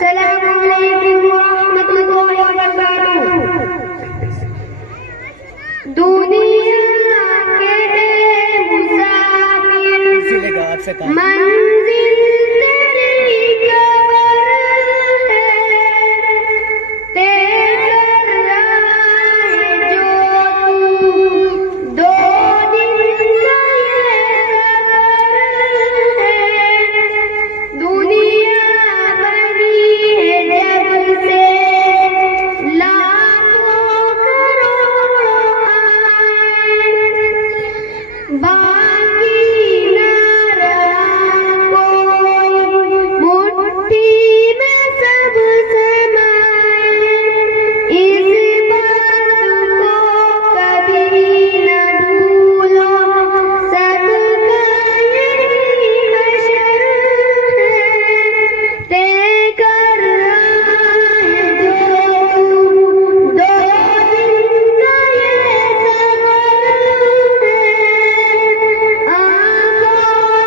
السلام علیکم ورحمۃ اللہ وبرکاتہ۔ دنیا کے مسافر منزل تیری قبر ہے، تیرا راہ جو تو دو دن کا یہ سفر ہے۔ دنیا بنی ہے جب سے لاکھوں کروڑوں آئے، باقی نہ رہا کوئی، مٹھی میں سب سمائے۔ اس بات کو کبھی نہ بھولو، صدقہ یہی حشر ہے، طے کر رہا ہے جو دو دن کا یہ سفر ہے۔ آنکھوں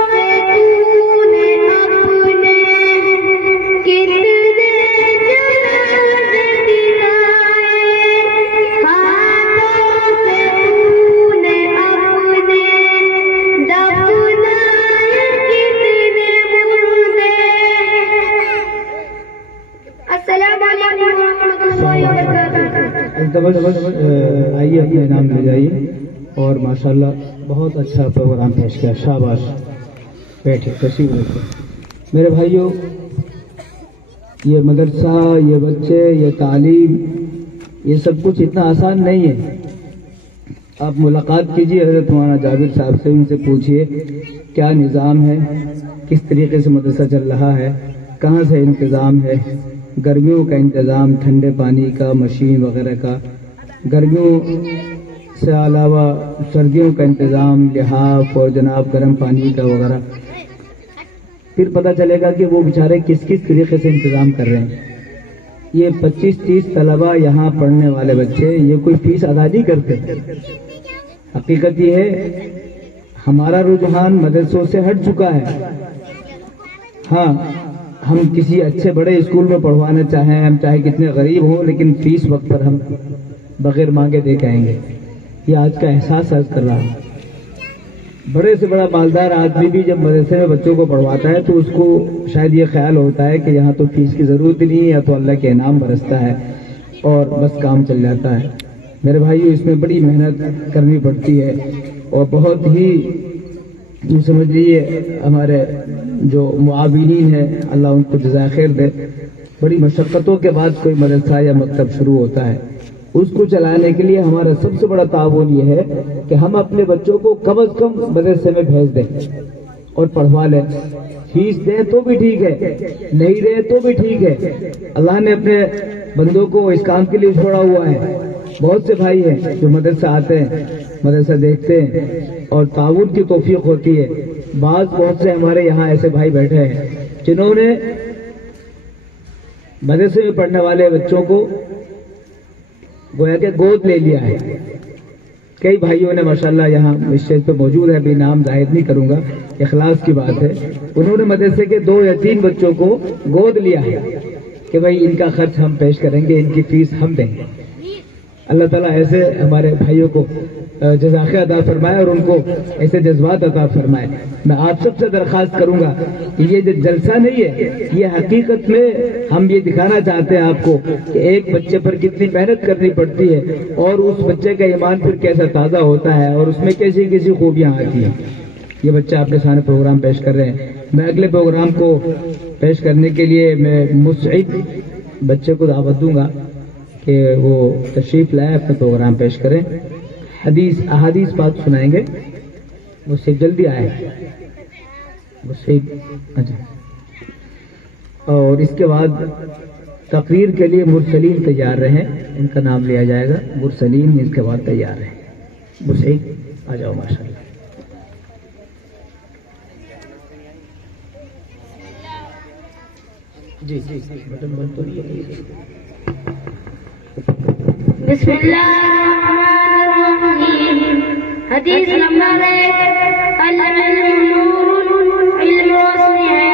سے تو نے اپنے کتنے جنازے دکھائے، ہاتھوں سے تو نے اپنے دفنائے کتنے مردے۔ السلام علیکم ورحمۃ اللہ وبرکاتہ۔ آئیے اپنے انعام لے جائیے، اور ماشاءاللہ بہت اچھا پروگرام پیش کیا، شاباش۔ بیٹھے تشریف رکھو میرے بھائیوں، یہ مدرسہ، یہ بچے، یہ تعلیم، یہ سب کچھ اتنا آسان نہیں ہے۔ آپ ملاقات کیجیے حضرت مولانا جابر صاحب سے، ان سے پوچھیے کیا نظام ہے، کس طریقے سے مدرسہ چل رہا ہے، کہاں سے انتظام ہے، گرمیوں کا انتظام، ٹھنڈے پانی کا، مشین وغیرہ کا، گرمیوں سے علاوہ سردیوں کا انتظام، لحاف اور جناب گرم پانی کا وغیرہ۔ پھر پتہ چلے گا کہ وہ بیچارے کس کس طریقے سے انتظام کر رہے ہیں۔ یہ 25-30 طلبہ یہاں پڑھنے والے بچے، یہ کوئی فیس ادا نہیں کرتے۔ حقیقت یہ ہے ہمارا رجحان مدرسوں سے ہٹ چکا ہے۔ ہاں، ہم کسی اچھے بڑے اسکول میں پڑھوانا چاہیں، ہم چاہے کتنے غریب ہوں، لیکن فیس وقت پر ہم بغیر مانگے دے کے آئیں گے۔ یہ آج کا احساس عرض کر رہا ہوں۔ بڑے سے بڑا مالدار آدمی بھی جب مدرسے میں بچوں کو پڑھواتا ہے تو اس کو شاید یہ خیال ہوتا ہے کہ یہاں تو فیس کی ضرورت ہی نہیں ہے، یا تو اللہ کے انعام برستا ہے اور بس کام چل جاتا ہے۔ میرے بھائیو، اس میں بڑی محنت کرنی پڑتی ہے، اور بہت ہی سمجھ لیجیے ہمارے جو معاونین ہیں، اللہ ان کو جزائے خیر دے، بڑی مشقتوں کے بعد کوئی مدرسہ یا مکتب شروع ہوتا ہے۔ اس کو چلانے کے لیے ہمارا سب سے بڑا تعاون یہ ہے کہ ہم اپنے بچوں کو کم از کم مدرسے میں بھیج دیں اور پڑھوا لیں۔ فیس دیں تو بھی ٹھیک ہے، نہیں دیں تو بھی ٹھیک ہے۔ اللہ نے اپنے بندوں کو اس کام کے لیے چھوڑا ہوا ہے۔ بہت سے بھائی ہیں جو مدرسہ آتے ہیں، مدرسہ دیکھتے ہیں، اور تعاون کی توفیق ہوتی ہے۔ بہت سے ہمارے یہاں ایسے بھائی بیٹھے ہیں جنہوں نے مدرسے میں پڑھنے والے بچوں کو گویا کہ گود لے لیا ہے۔ کئی بھائیوں نے ماشاءاللہ یہاں اسٹیج پہ موجود ہے، بھی نام ظاہر نہیں کروں گا، اخلاص کی بات ہے، انہوں نے مدرسے کے 2 یا 3 بچوں کو گود لیا ہے کہ بھائی ان کا خرچ ہم پیش کریں گے، ان کی فیس ہم دیں گے۔ اللہ تعالیٰ ایسے ہمارے بھائیوں کو جزائے عطا فرمائے اور ان کو ایسے جذبات عطا فرمائے۔ میں آپ سب سے درخواست کروں گا کہ یہ جو جلسہ نہیں ہے، یہ حقیقت میں ہم یہ دکھانا چاہتے ہیں آپ کو کہ ایک بچے پر کتنی محنت کرنی پڑتی ہے، اور اس بچے کا ایمان پھر کیسا تازہ ہوتا ہے، اور اس میں کیسی کیسی خوبیاں آتی ہیں۔ یہ بچہ آپ کے سامنے پروگرام پیش کر رہے ہیں۔ میں اگلے پروگرام کو پیش کرنے کے لیے میں مسعد بچے کو دعوت دوں گا کہ وہ تشریف لائے، اپنا پروگرام پیش کریں، احادیث پاک سنائیں گے۔ وہ سے جلدی آئے، وہ سے اچھا۔ اور اس کے بعد تقریر کے لیے مرسلین تیار رہیں، ان کا نام لیا جائے گا، مرسلین اس کے بعد تیار رہیں۔ مسعد آ جاؤ ماشاءاللہ۔ جی بٹن بند تو نہیں ہے۔ بسم اللہ الرحمن الرحیم۔ حدیث نمبر 1، العلم نور، علم روشنی ہے۔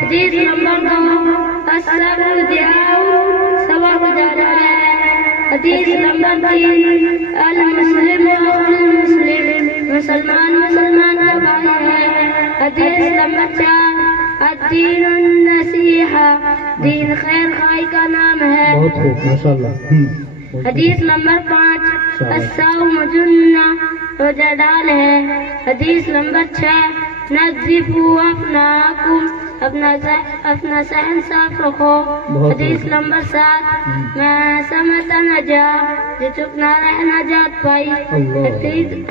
حدیث نمبر 2، الصبر ضیاء صبر اجالا ہے۔ حدیث نمبر 3 المسلم المسلم مسلمان مسلمان کا بھائی ہے۔ حدیث نمبر 4 الدین النصیحہ دین خیر خواہی کا نام ہے۔ بہت خوب ماشاءاللہ۔ حدیث نمبر 5 الصوم جنہ روزہ ڈال ہے۔ حدیث نمبر 6 نظفوا افناکم اپنا صحن صاف رکھو۔ حدیث نمبر 7 میں سمت نجا جو چپ نہ رہ نجات پائی۔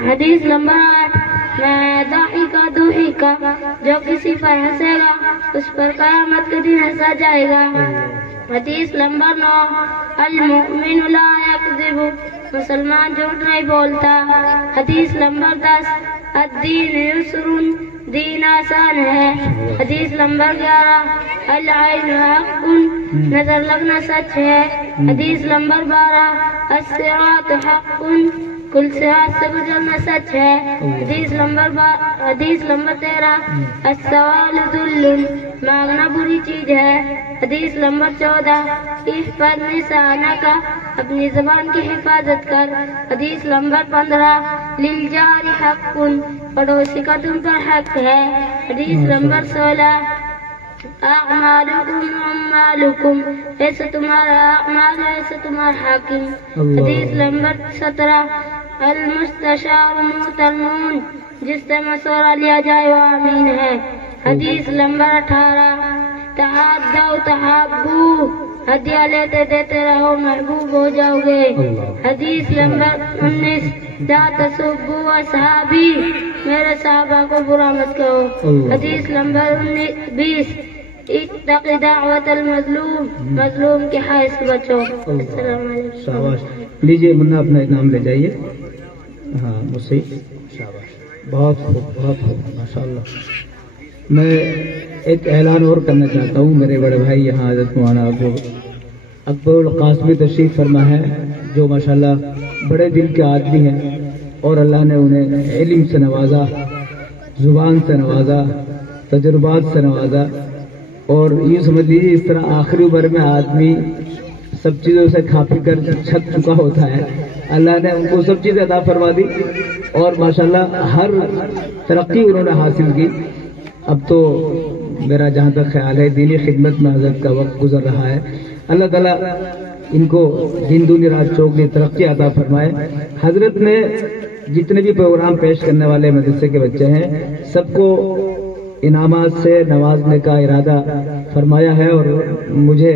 حدیث نمبر 8 میں ضاحکہ دوحکہ جو کسی پر ہنسے گا اس پر قیامت کے دن ہنسا جائے گا۔ حدیث نمبر 9 المؤمن لا یکذب مسلمان جھوٹ نہیں بولتا۔ حدیث نمبر 10 الدین یسر دین آسان ہے۔ حدیث نمبر 11 العین حق نظر لگنا سچ ہے۔ حدیث نمبر 12 الصراط حق کل صراط سے گزرنا سچ ہے۔ حدیث نمبر 13 السوال ذل مانگنا بری چیز ہے۔ حدیث نمبر 14 احفظ لسانک اپنی زبان کی حفاظت کر۔ حدیث نمبر 15 للجار حق پڑوسی کا تم پر حق ہے۔ حدیث نمبر 16 اعمالکم اعمالکم ایسے تمہارا اعمال ایسے تمہارا حاکم۔ حدیث نمبر 17 المستشار مؤتمن جس سے مشورہ لیا جائے وہ امین ہے۔ حدیث نمبر 18 تحادوا تحابوا ہدیہ لیتے دیتے رہو محبوب ہو جاؤ گے۔ حدیث نمبر 19 لا تسبوا اصحابی میرے صحابہ کو برا مت کہو۔ حدیث نمبر 20 اتق دعوت المظلوم مظلوم کے حائز سے بچو۔ السلام علیکم۔ شاباش۔ لیجیے منا اپنا انعام لے جائیے۔ ہاں مجھے شاباش، بہت خوب بہت خوب ماشاءاللہ۔ میں ایک اعلان اور کرنا چاہتا ہوں۔ میرے بڑے بھائی یہاں حضرت مولانا اکبر القاسمی تشریف فرما ہے جو ماشاءاللہ بڑے دل کے آدمی ہیں اور اللہ نے انہیں علم سے نوازا، زبان سے نوازا، تجربات سے نوازا، اور یہ سمجھ لیجیے اس طرح آخری عمر میں آدمی سب چیزوں سے کھا پی کر چھک چکا ہوتا ہے، اللہ نے ان کو سب چیزیں عطا فرما دی اور ماشاءاللہ ہر ترقی انہوں نے حاصل کی۔ اب تو میرا جہاں تک خیال ہے دینی خدمت میں حضرت کا وقت گزر رہا ہے، اللہ تعالیٰ ان کو دین دنیا رات چوگنی ترقی عطا فرمائے۔ حضرت نے جتنے بھی پروگرام پیش کرنے والے مدرسے کے بچے ہیں سب کو انعامات سے نوازنے کا ارادہ فرمایا ہے، اور مجھے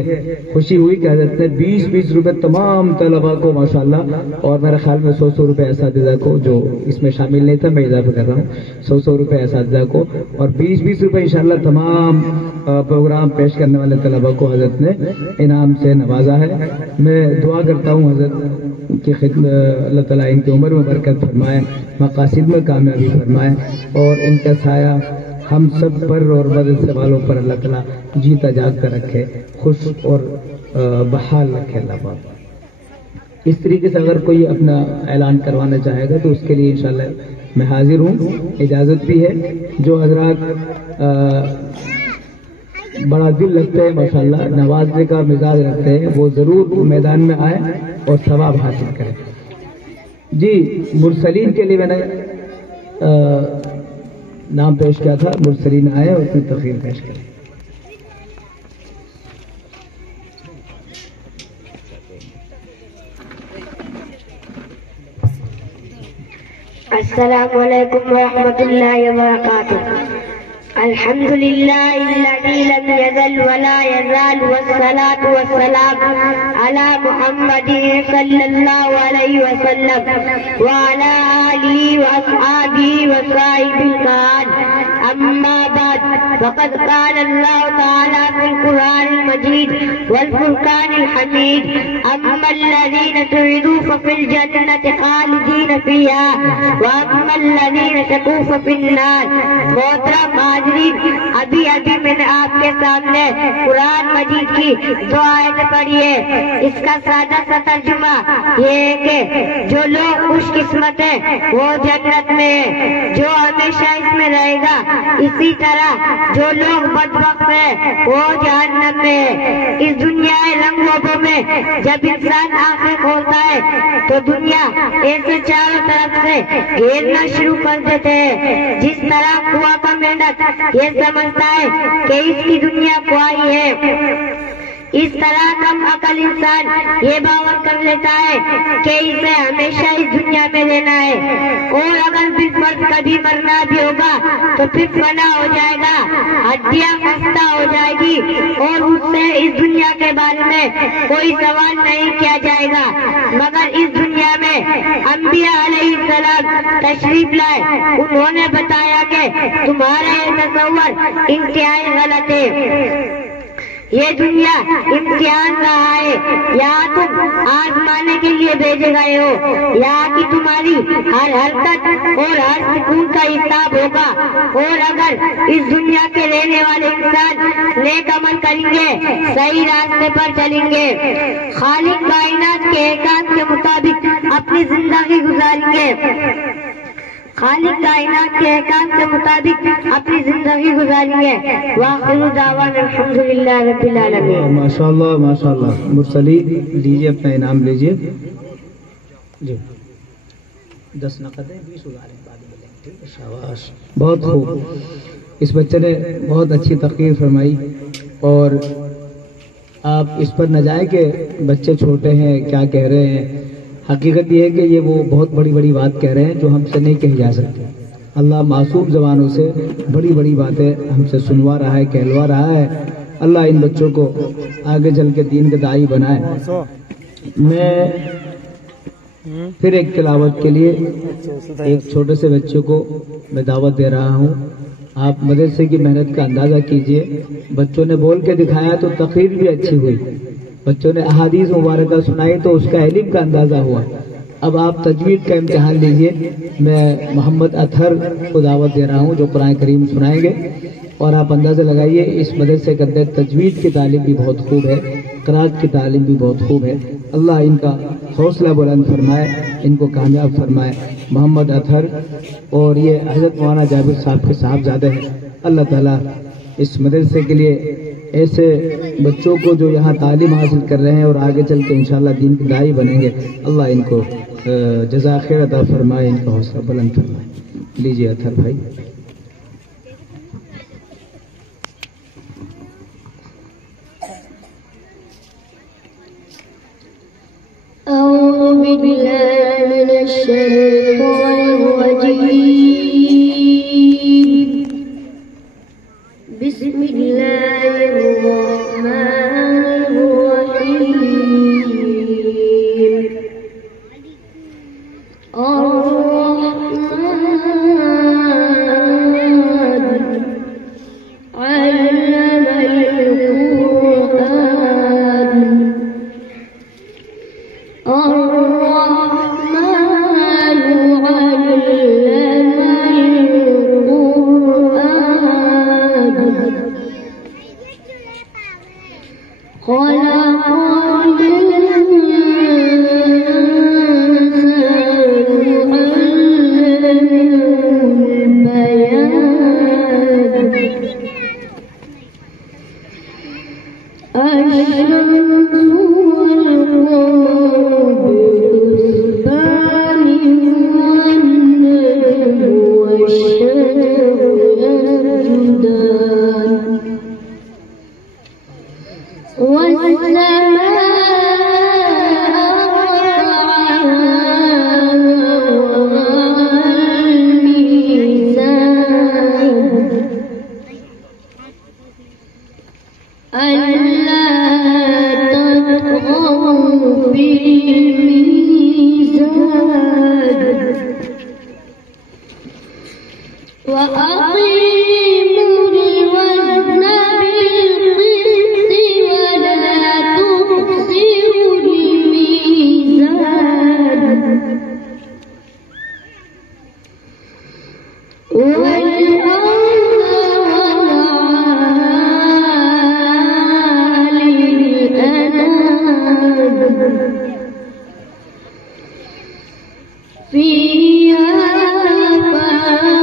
خوشی ہوئی کہ حضرت نے 20-20 روپے تمام طلباء کو ماشاءاللہ، اور میرے خیال میں 100 روپے اساتذہ کو جو اس میں شامل نہیں تھا، میں اضافہ کر رہا ہوں 100 روپے اساتذہ کو، اور 20-20 روپے انشاءاللہ تمام پروگرام پیش کرنے والے طلباء کو حضرت نے انعام سے نوازا ہے۔ میں دعا کرتا ہوں حضرت کی خدمت، اللہ تعالیٰ ان کی عمر میں برکت فرمائے، مقاصد میں کامیابی فرمائے، اور ان کا سایہ ہم سب پر اور مدرسے والوں پر اللہ تعالیٰ جیتا جاگ کر رکھے، خوش اور بحال رکھے اللہ پاک۔ اس طریقے سے اگر کوئی اپنا اعلان کروانا چاہے گا تو اس کے لیے انشاءاللہ میں حاضر ہوں، اجازت بھی ہے۔ جو حضرات بڑا دل رکھتے ہیں ماشاءاللہ، نوازنے کا مزاج رکھتے ہیں، وہ ضرور میدان میں آئے اور ثواب حاصل کریں۔ جی مرسلین کے لیے میں نے نام پیش کیا تھا، مرسلین آئے اور اپنی تقریر پیش کریں۔ السلام علیکم ورحمۃ اللہ وبرکاتہ۔ الحمد للہ الذی لم یزل ولا یزال والصلاة والسلام علی محمد صلی اللہ علیہ وسلم وعلی آلہ واصحابہ وصحبہ الکرام، اما بعد فقد قال اللہ تعالی فی القرآن المجید والفرقان الحمید اما الذین سعدوا ففی الجنة خالدین فیہا واما الذین شقوا ففی النار۔ محترم ابھی میں نے آپ کے سامنے قرآن مجید کی دو آیتیں پڑھی ہے۔ اس کا سادہ سا ترجمہ یہ ہے کہ جو لوگ خوش قسمت ہیں وہ جنت میں ہے، جو ہمیشہ اس میں رہے گا۔ اسی طرح جو لوگ بدبخت ہیں وہ جہنم میں۔ اس دنیا لنگوبوں میں جب انسان آنکھیں کھولتا ہے تو دنیا ایسے چاروں طرف سے گھیرنا شروع کر دیتے ہیں، جس طرح کنواں کا مینڈک یہ سمجھتا ہے کہ اس کی دنیا کنواں ہے، اس طرح کم عقل انسان یہ باور کر لیتا ہے کہ اسے ہمیشہ اس دنیا میں رہنا ہے، اور اگر بالفرض کبھی مرنا بھی ہوگا تو پھر فنا ہو جائے گا، ہڈیاں خستہ ہو جائے گی اور اس سے اس دنیا کے بارے میں کوئی سوال نہیں کیا جائے گا۔ مگر اس دنیا میں انبیاء علیہ السلام تشریف لائے، انہوں نے بتایا کہ تمہارا یہ تصور انتہائی غلط ہے، یہ دنیا امتحان رہا ہے، یہاں تم آزمانے کے لیے بھیجے گئے ہو، یہاں کی تمہاری ہر حرکت اور ہر سکون کا حساب ہوگا، اور اگر اس دنیا کے رہنے والے انسان نیک عمل کریں گے، صحیح راستے پر چلیں گے، خالق کائنات کے احکام کے مطابق اپنی زندگی گزاریں گے، خالق کائنات کے احکام کے مطابق اپنی زندگی گزاریں گے۔ وآخر دعوانا الحمدللہ رب العالمین۔ ماشاء اللہ ماشاء اللہ۔ مرسلی لیجیے، اپنا انعام لیجیے جی، 10 نقدیں 20 ادارے بعد میں لیں، ٹھیک ہے؟ شاباش، بہت خوب۔ اس بچے نے بہت اچھی تقریر فرمائی، اور آپ اس پر نہ جائیں کہ بچے چھوٹے ہیں کیا کہہ رہے ہیں، حقیقت یہ ہے کہ یہ وہ بہت بڑی بڑی بات کہہ رہے ہیں جو ہم سے نہیں کہی جا سکتی۔ اللہ معصوم زبانوں سے بڑی بڑی باتیں ہم سے سنوا رہا ہے، کہلوا رہا ہے۔ اللہ ان بچوں کو آگے چل کے دین کے داعی بنائے۔ میں پھر ایک تلاوت کے لیے ایک چھوٹے سے بچے کو میں دعوت دے رہا ہوں۔ آپ مدرسے کی محنت کا اندازہ کیجئے، بچوں نے بول کے دکھایا تو تقریر بھی اچھی ہوئی، بچوں نے احادیث مبارکہ سنائی تو اس کا علم کا اندازہ ہوا۔ اب آپ تجوید کا امتحان لیجئے۔ میں محمد اطہر کو دعوت دے رہا ہوں جو قرآن کریم سنائیں گے، اور آپ اندازہ لگائیے اس مدرسے کے اندر تجوید کی تعلیم بھی بہت خوب ہے، قرآن کی تعلیم بھی بہت خوب ہے۔ اللہ ان کا حوصلہ بلند فرمائے، ان کو کامیاب فرمائے۔ محمد اطہر اور یہ حضرت مولانا جابر صاحب کے صاحبزادے ہیں۔ اللہ تعالیٰ اس مدرسے کے لیے ایسے بچوں کو جو یہاں تعلیم حاصل کر رہے ہیں اور آگے چل کے انشاءاللہ دین کے داعی بنیں گے، اللہ ان کو جزا خیر عطا فرمائے، ان کا حوصلہ بلند فرمائے۔ لیجیے اطہر بھائی۔ أعوذ بالله من الشيطان الرجيم، بسم الله الرحمن الرحيم، الرحمن علم القرآن، فيها فاكهة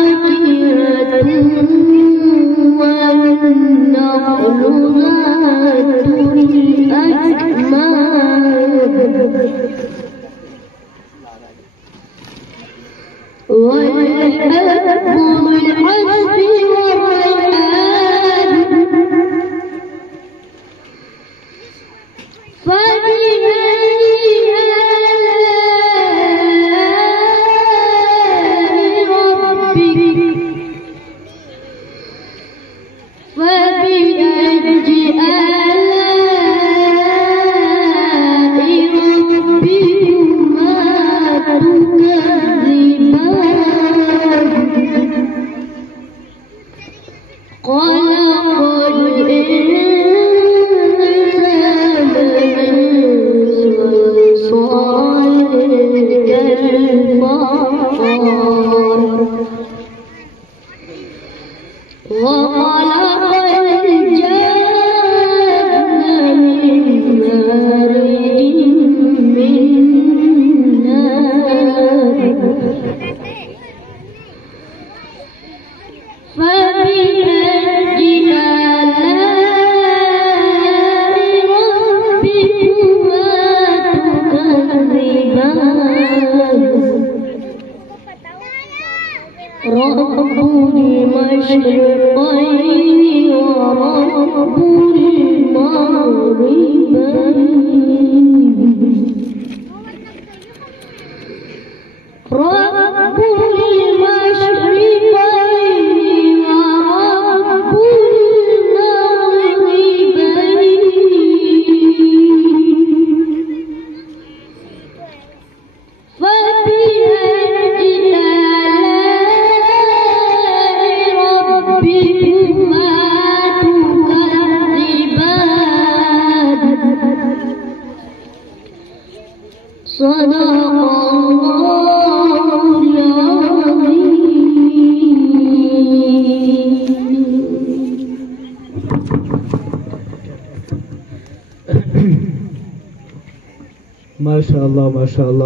ماشاءاللہ ماشاءاللہ.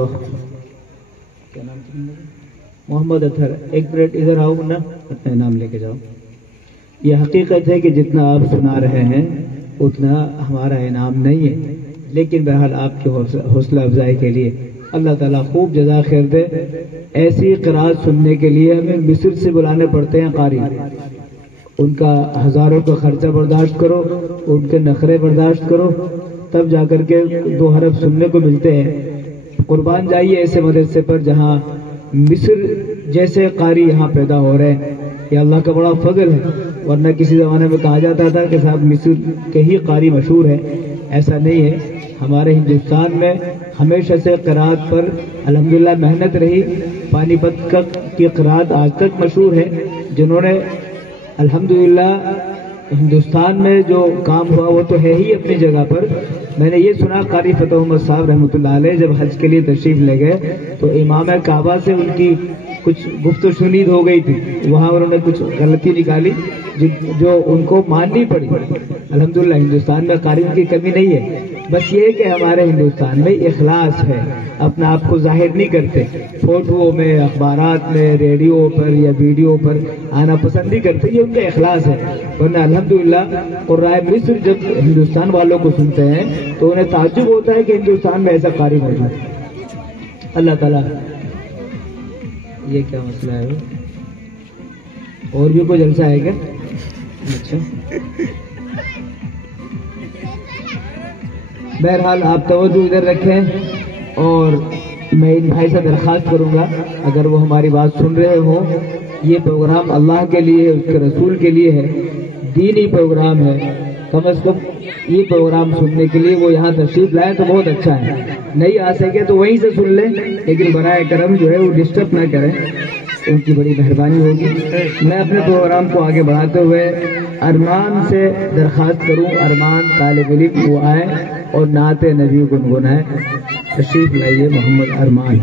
کیا نام تھا محمد اطہر؟ ایک منٹ ادھر آؤ نا، اپنا نام لے کے جاؤ. یہ حقیقت ہے کہ جتنا آپ سنا رہے ہیں اتنا ہمارا انعام نہیں ہے، لیکن بہرحال آپ کی حوصلہ افزائی کے لیے اللہ تعالیٰ خوب جزا خیر دے. ایسی قرآت سننے کے لیے ہمیں مصر سے بلانے پڑتے ہیں قاری. ان کا ہزاروں کا خرچہ برداشت کرو، ان کے نخرے برداشت کرو، تب جا کر کے 2 حرف سننے کو ملتے ہیں. قربان جائیے ایسے مدرسے پر جہاں مصر جیسے قاری یہاں پیدا ہو رہے ہیں. یہ اللہ کا بڑا فضل ہے، ورنہ کسی زمانے میں کہا جاتا تھا کہ صاحب مصر کے ہی قاری مشہور ہے. ایسا نہیں ہے. ہمارے ہندوستان میں ہمیشہ سے قرات پر الحمدللہ محنت رہی. پانی پت کی قرات آج تک مشہور ہے. جنہوں نے الحمدللہ ہندوستان میں جو کام ہوا وہ تو ہے ہی اپنی جگہ پر. میں نے یہ سنا قاری فتح احمد صاحب رحمۃ اللہ علیہ جب حج کے لیے تشریف لے گئے تو امام کعبہ سے ان کی کچھ گفت و شنید ہو گئی تھی. وہاں انہوں نے کچھ غلطی نکالی جو ان کو ماننی پڑی. الحمدللہ ہندوستان میں قاریوں کی کمی نہیں ہے. بس یہ کہ ہمارے ہندوستان میں اخلاص ہے، اپنا آپ کو ظاہر نہیں کرتے. فوٹو میں، اخبارات میں، ریڈیو پر یا ویڈیو پر آنا پسند نہیں کرتے. یہ ان کا اخلاص ہے. ورنہ الحمدللہ قرائے مصر جب ہندوستان والوں کو سنتے ہیں تو انہیں تعجب ہوتا ہے کہ ہندوستان میں ایسا قاری موجود ہے. اللہ تعالیٰ. یہ کیا مسئلہ ہے؟ اور بھی کوئی جلسہ ہے کیا؟ اچھا. بہرحال آپ توجہ ادھر رکھیں اور میں ان بھائی سے درخواست کروں گا اگر وہ ہماری بات سن رہے ہوں. یہ پروگرام اللہ کے لیے، اس کے رسول کے لیے ہے، دینی پروگرام ہے. کم از کم یہ پروگرام سننے کے لیے وہ یہاں تشریف لائے تو بہت اچھا ہے. نہیں آ سکے تو وہیں سے سن لیں، لیکن برائے کرم جو ہے وہ ڈسٹرب نہ کریں، ان کی بڑی مہربانی ہوگی. میں اپنے پروگرام کو آگے بڑھاتے ہوئے ارمان سے درخواست کروں، ارمان طالب علم وہ آئے اور نعت نبی گنگنائے. تشریف لائیے محمد ارمان.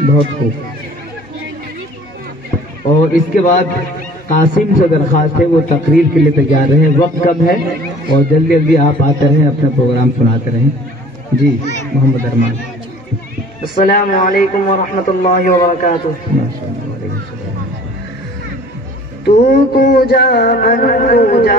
بہت خوب. اور اس کے بعد قاسم سے درخواست ہے وہ تقریر کے لیے تیار رہیں. وقت کم ہے اور جلدی جلدی آپ آتے رہیں، اپنا پروگرام سناتے رہیں. جی محمد ارمان. السلام علیکم ورحمۃ اللہ وبرکاتہ. تو جا من تو جا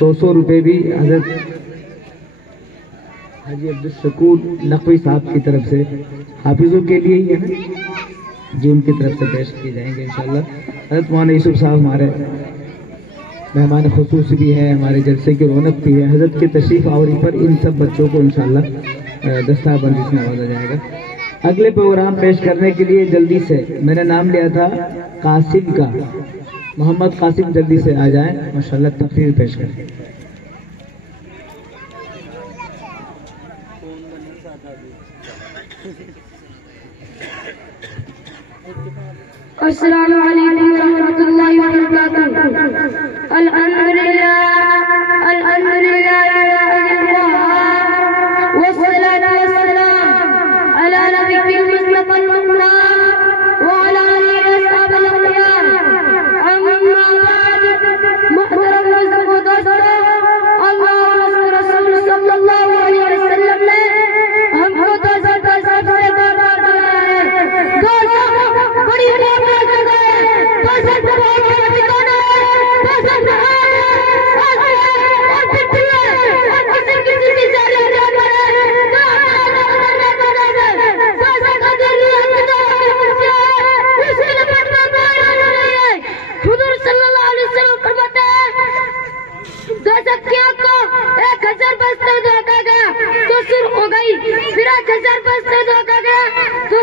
100 روپے بھی حضرت حاجی عبدالشکور نقوی صاحب کی طرف سے حافظوں کے لیے ہی ہے نا جی، ان کی طرف سے پیش کیے جائیں گے انشاءاللہ۔ حضرت مولانا یوسف صاحب ہمارے مہمان خصوصی بھی ہیں، ہمارے جلسے کی رونق بھی ہے۔ حضرت کی تشریف آوری پر ان سب بچوں کو انشاءاللہ دستار بندی سے نوازا جائے گا۔ اگلے پروگرام پیش کرنے کے لیے جلدی سے میں نے نام لیا تھا قاسم کا، محمد قاسم جلدی سے آ جائیں، ماشاءاللہ تقریر پیش کریں۔ السلام علیکم ورحمۃ اللہ وبرکاتہ۔ الحمدللہ والصلاة والسلام علی نبی المصطفى المختار وعلى آلہ اصحاب الاخیار، اما بعد۔ محترم دوستو، اللہ کے رسول صلی اللہ علیہ وسلم نے ہم کو دوزخ کا سب سے بڑا بنایا ہے۔ دوزخ بڑی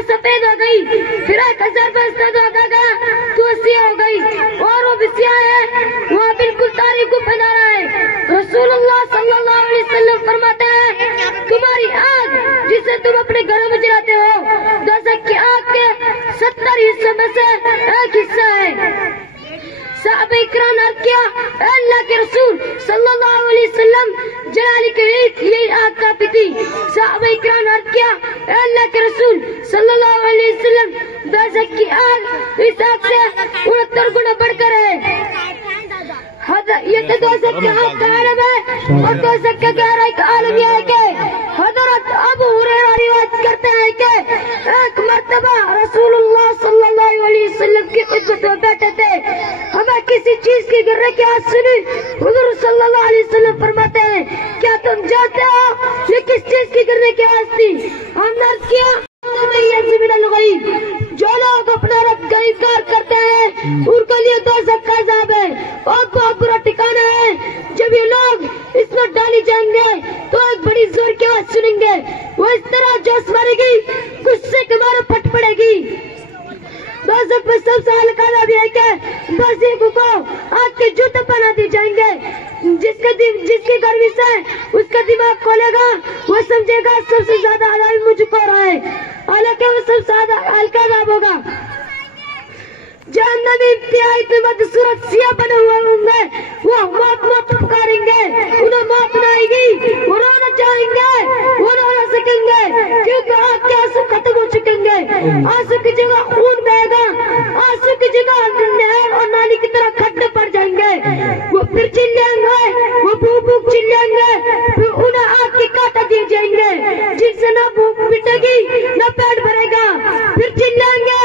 سفید ہو گئی، پھر 1000 بستہ دھوکا گیا تو سیاہ ہو گئی، اور وہ بھی سیاہ ہے، وہاں بالکل تاریخ کو پھیلا رہا ہے۔ رسول اللہ صلی اللہ علیہ وسلم فرماتے ہیں تمہاری آگ جسے تم اپنے گھروں میں جلاتے ہو، دوزخ کی آگ کے 70 حصوں میں سے ایک حصہ ہے۔ صحابہ اکرام نے کیا، اے اللہ کے رسول صلی اللہ علیہ وسلم جلالی کے یہی آگ کافی تھی۔ صحابہ اکرام نے کیا، اے اللہ کے رسول صلی اللہ علیہ وسلم دوزخ کی آگ اس آگ سے 69 گنا بڑھ کر ہے۔ یہ تو دوزخ کے آگ کا عالم ہے، اور دوزخ کے گہرائی کا عالم یہ ہے کہ حضرت ابو ہریرہ روایت کرتے ہیں کہ ایک مرتبہ رسول اللہ صلی اللہ علیہ وسلم کی خدمت میں بیٹھے تھے، ہمیں کسی چیز کی گرنے کی آواز سنی۔ حضور صلی اللہ علیہ وسلم فرماتے ہیں کیا تم جانتے ہو یہ کس چیز کی گرنے کی آواز تھی؟ ہم نے عرض کیا جو لوگ اپنا رب غیبگار کرتے ہیں ان کے لیے دوزخ کا عذاب ہے، اور بہت برا ٹھکانہ ہے۔ جب یہ لوگ اس میں ڈالی جائیں گے تو ایک بڑی زور کی آواز سنیں گے، وہ اس طرح جوش مارے گی، غصے کے مارے پھٹ پڑے گی۔ دوزخ میں سب سے ہلکا عذاب یہ ہے کہ دوزخیوں کو آگ کے جوتے پہنا دی جائیں گے، جس کی گرمی سے اس کا دماغ کھولے گا وہ سمجھے گا سب سے زیادہ عذاب مجھ کو رہا ہے، حالانکہ وہ سب سے زیادہ ہلکا عذاب ہوگا۔ جہنمی انتہائی پہ بدصورت سیاہ بنے ہوئے ہوں گے، وہ موت موت پکاریں گے، انہیں موت نہ آئے گی، وہ رونا چاہیں گے، وہ نہ رو سکیں گے کیونکہ آگ کے آنسو ختم ہو چکیں گے۔ آنسو کی جگہ خون بہے گا، آنسو کی جگہ نہر اور نالی کی طرح کھڈے پڑ جائیں گے، وہ پھر چلیں گے، وہ بھوک بھوک چلیں گے، پھر انہیں آگ کے کانٹا دیے جائیں گے جن سے نہ بھوک مٹے گی نہ پیٹ بھرے گا، پھر چلیں گے،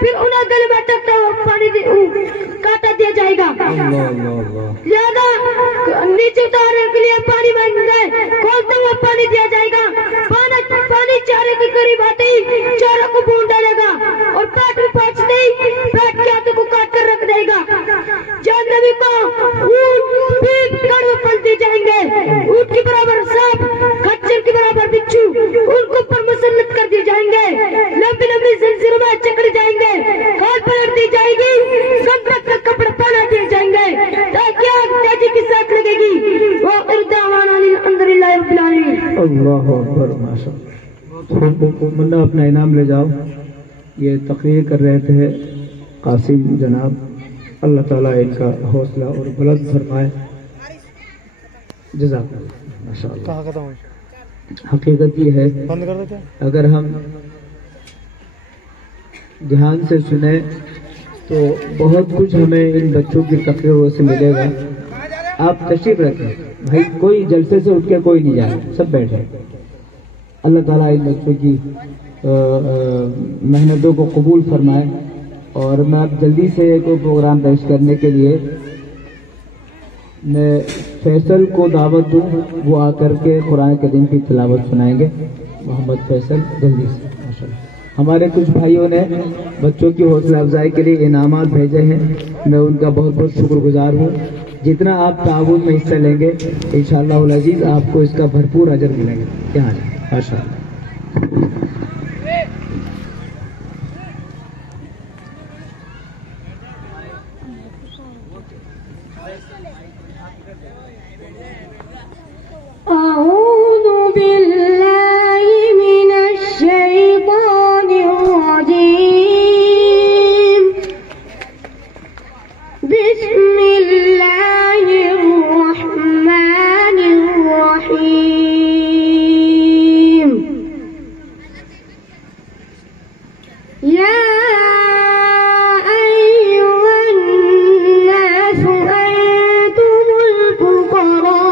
پھر انہیں گلے میں ٹکتا ہوا پانی کانٹا دیا جائے گا۔ لہذا نیچے اتارنے کے لیے پانی مانگیں گے، کھولتے ہوئے پانی دیا جائے گا، پانی چارے کے قریب آتے ہی چاروں کو بھون ڈالے گا، اور پیٹ میں پہنچتے ہی پیٹ کے ہاتھوں کو کاٹ کر رکھ دے گا۔ جہنمی کو اونٹ پیپ کڑوے پھل دی جائیں گے، اونٹ کی برابر سانپ، خچر کی برابر بچھو ان کو پر مسلط کر دی جائیں گے، لمبی لمبی زنجیروں میں چکر جائیں گے، کھال پلٹ دی جائے گی، سنبت کا کپڑا پہنا دیے جائیں گے تاکہ آگ تیزی کے ساتھ لگے گی۔ وآخر دعوانا الحمدللہ رب العالمین۔ اللہ اکبر، ماشاءاللہ۔ منا اپنا انعام لے جاؤ۔ یہ تقریر کر رہے تھے قاسم جناب، اللہ تعالیٰ ان کا حوصلہ اور بلند فرمائے، جزاک اللہ۔ ماشاءاللہ، حقیقت یہ ہے اگر ہم دھیان سے سنیں تو بہت کچھ ہمیں ان بچوں کی تقریروں سے ملے گا۔ آپ تشریف رکھیں بھائی، کوئی جلسے سے اٹھ کے کوئی نہیں جائے، سب بیٹھے۔ اللہ تعالیٰ ان بچوں کی محنتوں کو قبول فرمائے۔ اور میں اب جلدی سے کوئی پروگرام پیش کرنے کے لیے میں فیصل کو دعوت دوں، وہ آ کر کے قرآن کریم کی تلاوت سنائیں گے. محمد فیصل جلدی سے. ماشاءاللہ ہمارے کچھ بھائیوں نے بچوں کی حوصلہ افزائی کے لیے انعامات بھیجے ہیں، میں ان کا بہت بہت شکر گزار ہوں. جتنا آپ تعاون میں حصہ لیں گے انشاءاللہ العزیز آپ کو اس کا بھرپور اجر ملے گا. یہاں ماشاءاللہ. أعوذ بالله من الشيطان الرجيم. بسم الله الرحمن الرحيم. يا أيها الناس أنتم الفقراء.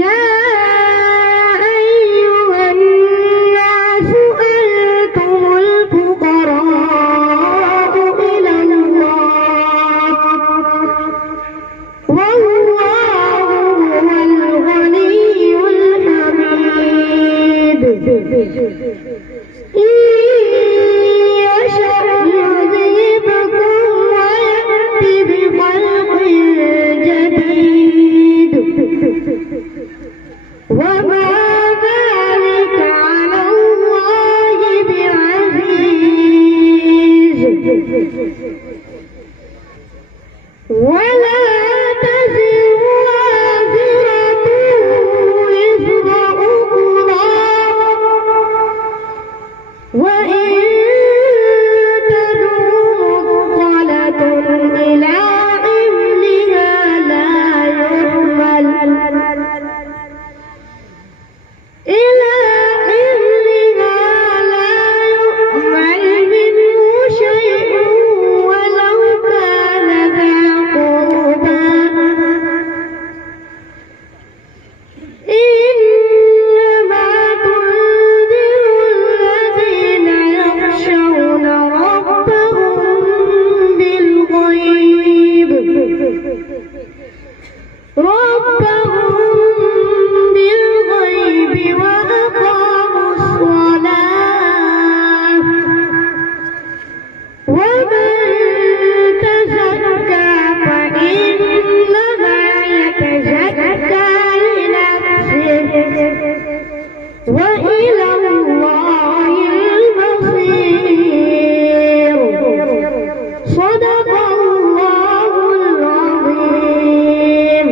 يا أيها الناس أنتم الفقراء إلى الله والله هو الغني الحميد. إن يشأ يذهبكم ويأتي بخلق جديد وما ذلك على الله بعزيز. ولا تزر وازرة وزر أخرى وإن تدع مثقلة إلى حملها لا يحمل منه شيء ولو كان ذا قربى. إنما تنذر الذين يخشون ربهم بالغيب وأقاموا الصلاة. ومن تزكى فإنما يتزكى لنفسه وإلى الله المصير. صدق الله العظيم.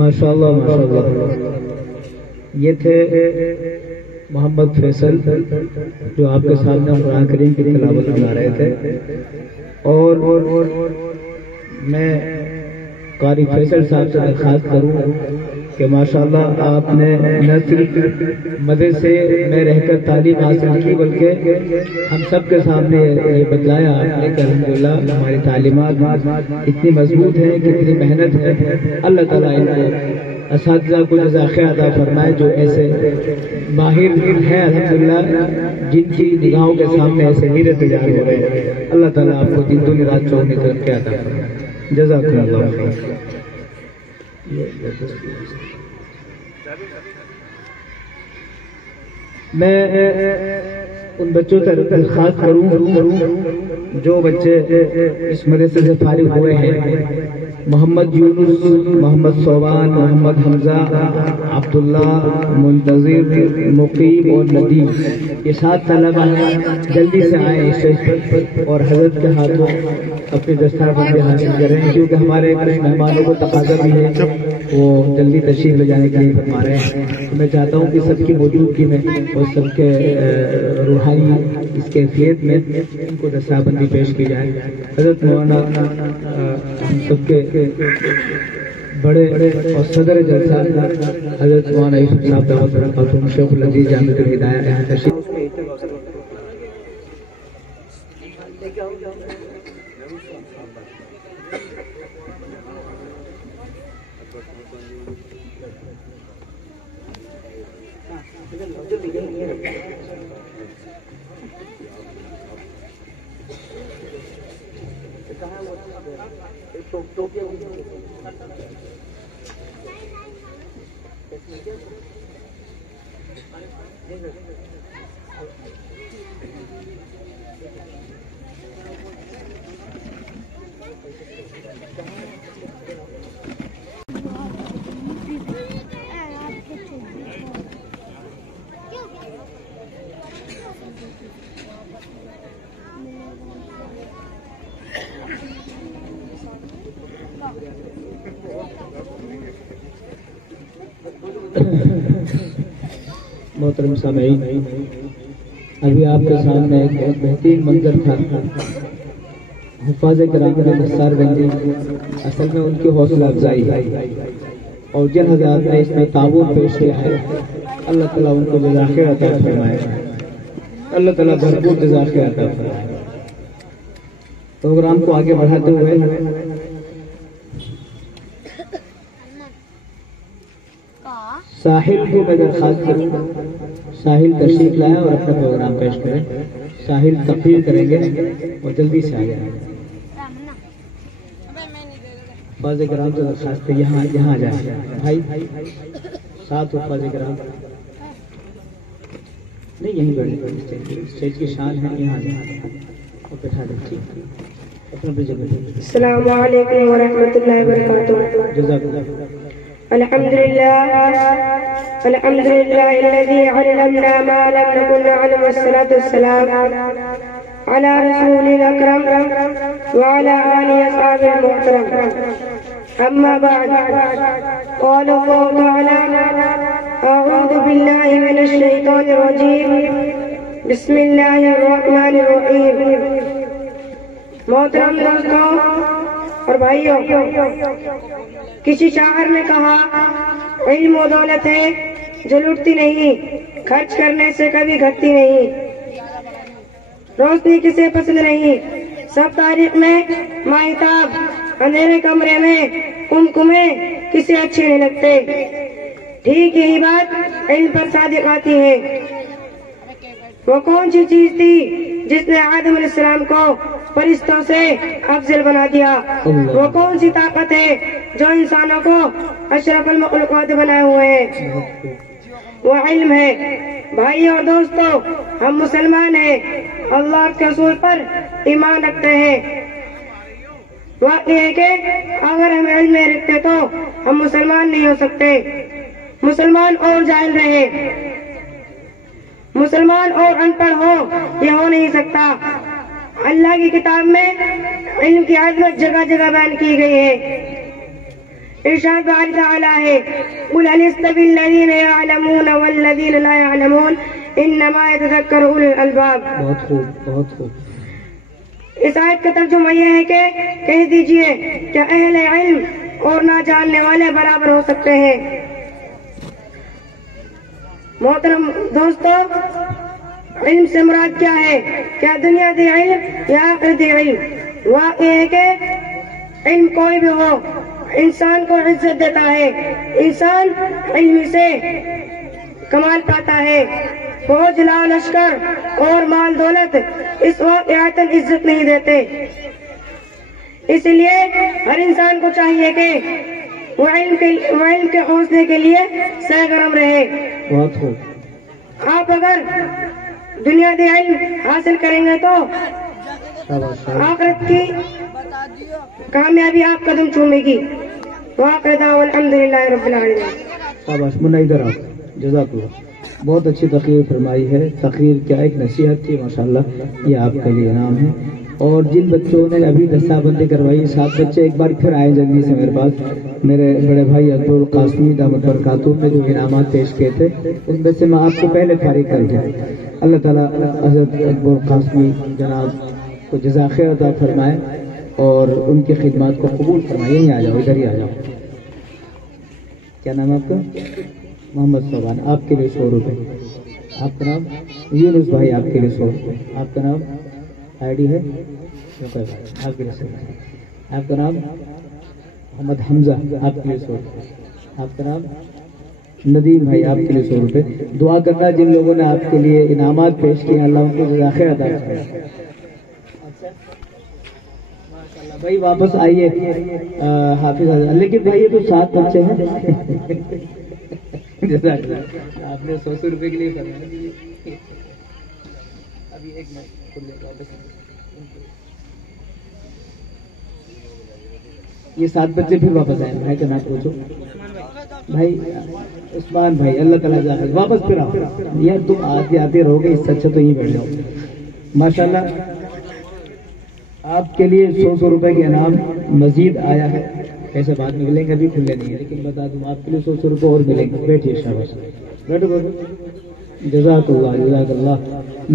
ماشاءاللہ ماشاءاللہ. یہ تھے محمد فیصل جو آپ کے سامنے قرآن کریم کی تلاوت سنا رہے تھے. اور میں قاری فیصل صاحب سے درخواست کروں کہ ماشاءاللہ آپ نے نہ صرف مدرسے میں رہ کر تعلیم حاصل کی بلکہ ہم سب کے سامنے یہ بتلایا آپ نے کہ الحمدللہ ہماری تعلیمات اتنی مضبوط ہیں کہ اتنی محنت ہے. اللہ تعالیٰ ان کو اساتذہ کو جزا خیر عطا فرمائے جو ایسے ماہر ہیں الحمدللہ جن کی نگاہوں کے سامنے ایسے ہیرے تیار ہو رہے ہیں. اللہ تعالیٰ آپ کو دن دنیا رات چوگنی ترقی عطا فرمائے. جزاکم اللہ خیر. میں ان بچوں سے درخواست کروں جو بچے اس مدرسے سے فارغ ہوئے ہیں، محمد یونس، محمد صوبان، محمد حمزہ، عبداللہ، منتظر، مقیم اور ندیم، یہ 7 طلبہ ہیں. جلدی سے آئیں اسٹیج پر اور حضرت کے ہاتھوں اپنے دستار بندی حاصل کریں کیونکہ ہمارے کچھ مہمانوں کو تقاضا بھی ہے، وہ جلدی تشریف لے جانے کے لیے فرما رہے ہیں. تو میں چاہتا ہوں کہ سب کی موجودگی میں اور سب کے روحانی اس کیفیت میں ان کو دستار بندی پیش کی جائے. حضرت مولانا ہم سب کے بڑے اور صدر جلسہ حضرت مولانا یوسف صاحب دعوت برکاتہ شیخ العزیز جامع الہدایہ یہاں تشریف. محترم سامعین، ابھی آپ کے سامنے ایک بہت بہترین منظر تھا۔ حفاظ کرام کی دستار بندی اصل میں ان کی حوصلہ افزائی ہے، اور جن حضرات نے اس میں تعاون پیش کیا ہے، اللہ تعالیٰ ان کو جزا خیر عطا فرمائے، اللہ تعالیٰ بھرپور جزا خیر عطا فرمائے۔ پروگرام کو آگے بڑھاتے ہوئے ساحل کو میں درخواست کروں گا، ساحل تشریف لائیں اور اپنا پروگرام پیش کریں۔ ساحل تقریر کریں گے اور جلدی سے آ جائیں۔ حفاظ کرام سے درخواست ہے یہاں آ جائیں بھائی، ساتھ حفاظ کرام نہیں، یہیں بیٹھے، اسٹیج کی شان ہے، یہاں جائیں اور بٹھا دیں۔ ٹھیک، اپنا بھی جگہ دیں۔ السلام علیکم ورحمۃ اللہ وبرکاتہ۔ جزاک اللہ۔ الحمد لله الذي علمنا ما لم نكن نعلم، والصلاة والسلام على رسول الأكرم وعلى آله وصحبه المحترم، أما بعد، قال الله تعالى: أعوذ بالله من الشيطان الرجيم، بسم الله الرحمن الرحيم۔ محترم دوستوں اور بھائیوں، کسی شاعر نے کہا، علم و دولت ہے جو لٹتی نہیں، خرچ کرنے سے کبھی گھٹتی نہیں، روشنی کسے پسند نہیں، سب تاریخ میں ماہتاب، اندھیرے کمرے میں کمکمے کسے اچھے نہیں لگتے۔ ٹھیک یہی بات علم پر صادق آتی ہے۔ وہ کون سی چیز تھی جس نے آدم علیہ السلام کو فرشتوں سے افضل بنا دیا؟ وہ کون سی طاقت ہے جو انسانوں کو اشرف المخلوقات بنائے ہوئے ہیں؟ وہ علم ہے۔ بھائی اور دوستو، ہم مسلمان ہیں، اللہ کے رسول پر ایمان رکھتے ہیں۔ واقع ہے کہ اگر ہم علم نہیں رکھتے تو ہم مسلمان نہیں ہو سکتے۔ مسلمان اور جاہل رہے، مسلمان اور ان پڑھ ہو، یہ ہو نہیں سکتا۔ اللہ کی کتاب میں علم کی عظمت جگہ جگہ بیان کی گئی ہے۔ ارشاد باری تعالیٰ ہے: قل هل يستوي الذين يعلمون والذين لا يعلمون انما يتذكر اولو الالباب۔ بہت خوب، بہت خوب۔ اس آیت کا ترجمہ یہ ہے کہ کہہ دیجئے کہ اہل علم اور نہ جاننے والے برابر ہو سکتے ہیں۔ محترم دوستو، علم سے مراد کیا ہے؟ کیا دنیا دی علم یا آخرتی علم؟ واقع ہے کہ علم کوئی بھی ہو، انسان کو عزت دیتا ہے، انسان علم سے کمال پاتا ہے۔ فوج، لا لشکر اور مال دولت اس واقعات عزت نہیں دیتے۔ اس لیے ہر انسان کو چاہیے کہ وہ علم کے حوصلے کے لیے سرگرم رہے۔ بہت خوب۔ آپ اگر دنیا دی علم حاصل کریں گے تو آخرت کی کامیابی آپ قدم چومے گی۔ وآخر دعوانا الحمدللہ رب العالمین۔ شاباش، منا ادھر آپ، جزاک اللہ۔ بہت اچھی تقریر فرمائی ہے۔ تقریر کیا ایک نصیحت تھی، ماشاءاللہ، یہ آپ کے لیے انعام ہے۔ اور جن بچوں نے ابھی دستہ بندی کروائی، 7 بچے ایک بار پھر آئے جلدی سے میرے پاس۔ میرے بڑے بھائی عبد القاسمی دامت برکاتہ نے جو انعامات پیش کیے تھے، ان میں سے میں آپ کو پہلے فارغ کر دوں۔ اللہ تعالیٰ حضرت عبد القاسمی جناب کو جزا خیر عطا فرمائے اور ان کی خدمات کو قبول فرمائے۔ یہیں آ جاؤ، ادھر ہی آ جاؤ۔ کیا نام ہے آپ کا؟ محمد صوبان، آپ کے لیے 100 روپے۔ آپ کا نام؟ یونس بھائی، آپ کے لیے 100 روپے۔ آپ کا نام آئی ڈی ہے؟ آپ کے لیے 100 روپے۔ آپ کا نام؟ محمد حمزہ، آپ کے لیے 100 روپے۔ آپ کا نام؟ ندیم بھائی آپ کے لیے 100 روپے. دعا کرنا جن لوگوں نے آپ کے لیے انعامات پیش کیے اللہ ان کو جزا خیر عطا فرمائے. بھائی واپس آئیے حافظ حضرت. لیکن بھائی یہ تو 7 بچے ہیں. جزاک اللہ. آپ نے 100 روپے کے لیے فرمایا. ابھی ایک منٹ واپس. یہ 7 بچے پھر واپس آئے. بھائی کا نام پوچھو. بھائی عثمان بھائی اللہ تعالیٰ جزاک. واپس پھر آؤ یار. تم آتے آتے رہو گے اس سے اچھا تو یہیں بیٹھ جاؤ. ماشاءاللہ آپ کے لیے 100 روپے کے انعام مزید آیا ہے. ایسے بعد میں ملیں گے, ابھی کھلے نہیں ہے, لیکن بتا دوں آپ کے لیے 100 روپے اور ملیں گے. بیٹھیے شاباش. بیٹھو بیٹھو. جزاک اللہ جزاک اللہ.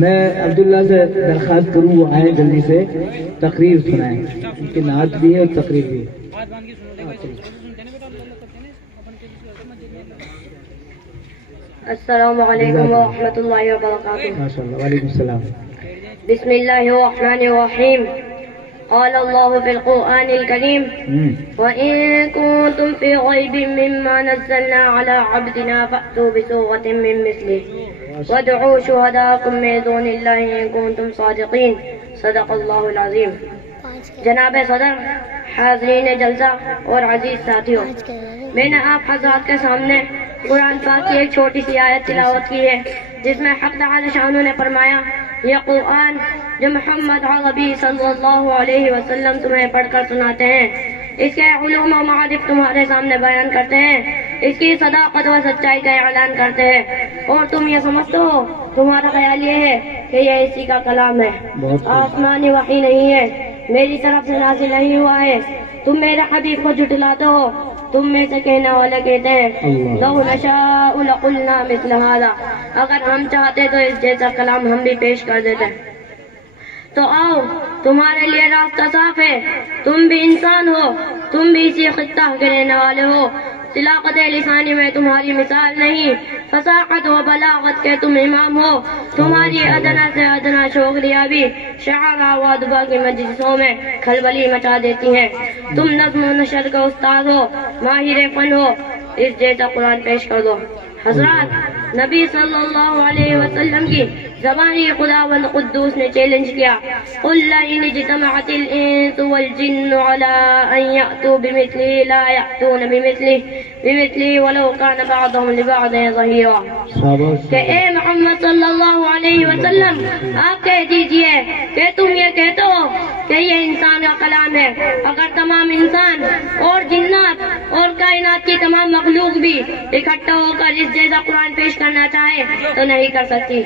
میں عبداللہ سے درخواست کروں وہ آئیں جلدی سے تقریر سنائیں. ان کی نعت بھی ہے اور تقریر بھی ہے. السلام علیکم ورحمۃ اللہ وبرکاتہ. ماشاء اللہ. وعلیکم السلام. بسم اللہ الرحمن الرحیم. قال الله في القرآن الكريم وإن كنتم في ريب مما نزلنا على عبدنا فأتوا بسورة من مثله وادعوا شهداءكم من دون الله إن كنتم صادقين. صدق اللہ العظیم. جناب صدر, حاضرین جلسہ اور عزیز ساتھیوں, میں نے آپ حضرات کے سامنے قرآن پاک کی ایک چھوٹی سی آیت تلاوت کی ہے جس میں حق تعالی شانہ نے فرمایا یہ قرآن جو محمد عربی صلی اللہ علیہ وسلم تمہیں پڑھ کر سناتے ہیں اس کے علوم و معارف تمہارے سامنے بیان کرتے ہیں, اس کی صداقت و سچائی کا اعلان کرتے ہیں, اور تم یہ سمجھتے ہو, تمہارا خیال یہ ہے کہ یہ اسی کا کلام ہے, آسمانی وحی نہیں ہے, میری طرف سے نازل نہیں ہوا ہے. تم میرے حبیب کو جھٹلاتے ہو. تم میں سے کہنے والے کہتے ہیں لو نشاء لقلنا مثل هذا, اگر ہم چاہتے تو اس جیسا کلام ہم بھی پیش کر دیتے. تو آؤ تمہارے لیے راستہ صاف ہے, تم بھی انسان ہو, تم بھی اسی خطہ کے رہنے والے ہو. طلاقت لسانی میں تمہاری مثال نہیں, فصاحت و بلاغت کے تم امام ہو. تمہاری ادنا سے ادنا شوقیاں بھی شعراء و ادبا کی مجلسوں میں کھلبلی مچا دیتی ہیں. تم نظم و نشر کا استاد ہو, ماہر فن ہو, اس جیسا قرآن پیش کر دو. حضرات نبی صلی اللہ علیہ وسلم کی زبانی خداوند قدوس نے چیلنج کیا, قل لئن اجتمعت الانس والجن على ان يأتوا بمثله لا يأتون بمثله ولو كان بعضهم لبعض ظهيرا. کہ اے محمد صلی اللہ علیہ وسلم آپ کہہ دیجئے کہ تم یہ کہتے ہو کہ یہ انسان کا کلام ہے, اگر تمام انسان اور جنات اور کائنات کی تمام مخلوق بھی اکٹھا ہو کر اس جیسا قرآن پیش کرنا چاہے تو نہیں کر سکتی,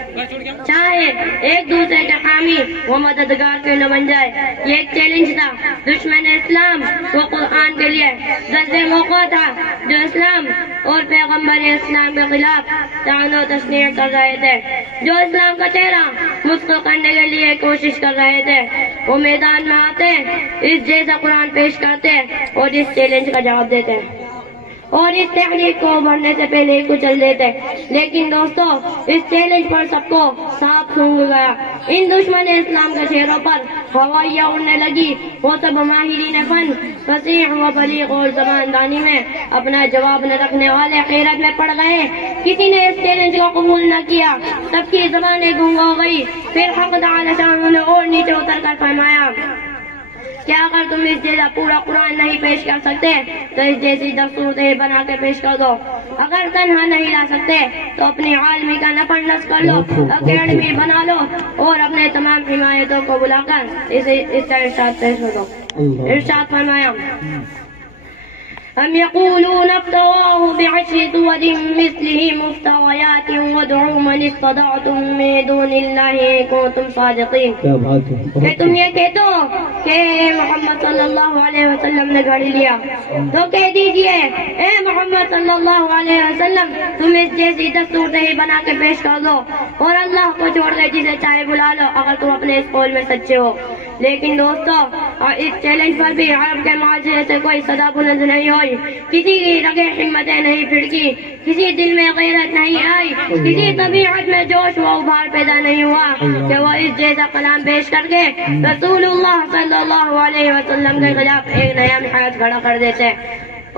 چاہے ایک دوسرے کے حامی و مددگار کیوں نہ بن جائے. یہ ایک چیلنج تھا دشمن اسلام و قرآن کے لیے, ضد موقع تھا جو اسلام اور پیغمبر اسلام کے خلاف طعن و تشنیع کر رہے تھے, جو اسلام کا چہرہ مسخ کرنے کے لیے کوشش کر رہے تھے. وہ میدان میں آتے, اس جیسا قرآن پیش کرتے اور اس چیلنج کا جواب دیتے اور اس تحریک کو بڑھنے سے پہلے ہی کچل دیتے. لیکن دوستو اس چیلنج پر سب کو صاف سونگ گیا. ان دشمن اسلام کے چہروں پر ہوائیاں اڑنے لگی. وہ سب ماہرین فن, فصیح و بلیغ اور زباندانی میں اپنا جواب نہ رکھنے والے حیرت میں پڑ گئے. کسی نے اس چیلنج کو قبول نہ کیا, سب کی زبانیں گونگ ہو گئی. پھر حق تعالی شانہ نے اور نیچے اتر کر فرمایا کیا اگر تم اس جیسا پورا قرآن نہیں پیش کر سکتے تو اس جیسی دستور بنا کے پیش کر دو. اگر تنہا نہیں لا سکتے تو اپنی عالمی کا نفر نصب کر لو, اکیڈمی بنا لو اور اپنے تمام حمایتوں کو بلا کر اس کا ارشاد پیش کر دو. ارشاد فرمایا ام یقولون افتراه بعشر سور مثله مفتریات وادعوا من استطعتم من دون اللہ ان کنتم صادقین. کہ تم یہ کہتے ہو کہ محمد صلی اللہ علیہ وسلم نے گھڑ لیا, تو کہہ دیجئے اے محمد صلی اللہ علیہ وسلم تم اس جیسی دستور بنا کے پیش کر دو اور اللہ کو چھوڑ کے جسے چاہے بلا لو اگر تم اپنے اس قول میں سچے ہو. لیکن دوستو اس چیلنج پر بھی عرب کے معاشرے سے کوئی صدا بلند نہیں ہوئی, کسی کی رگیں ہمتیں نہیں پھڑکی, کسی دل میں غیرت نہیں آئی, کسی طبیعت میں جوش و ابھار پیدا نہیں ہوا کہ وہ اس جیسا کلام پیش کر کے رسول اللہ صلی اللہ علیہ وسلم کے خلاف ایک نیا محاذ کھڑا کر دیتے.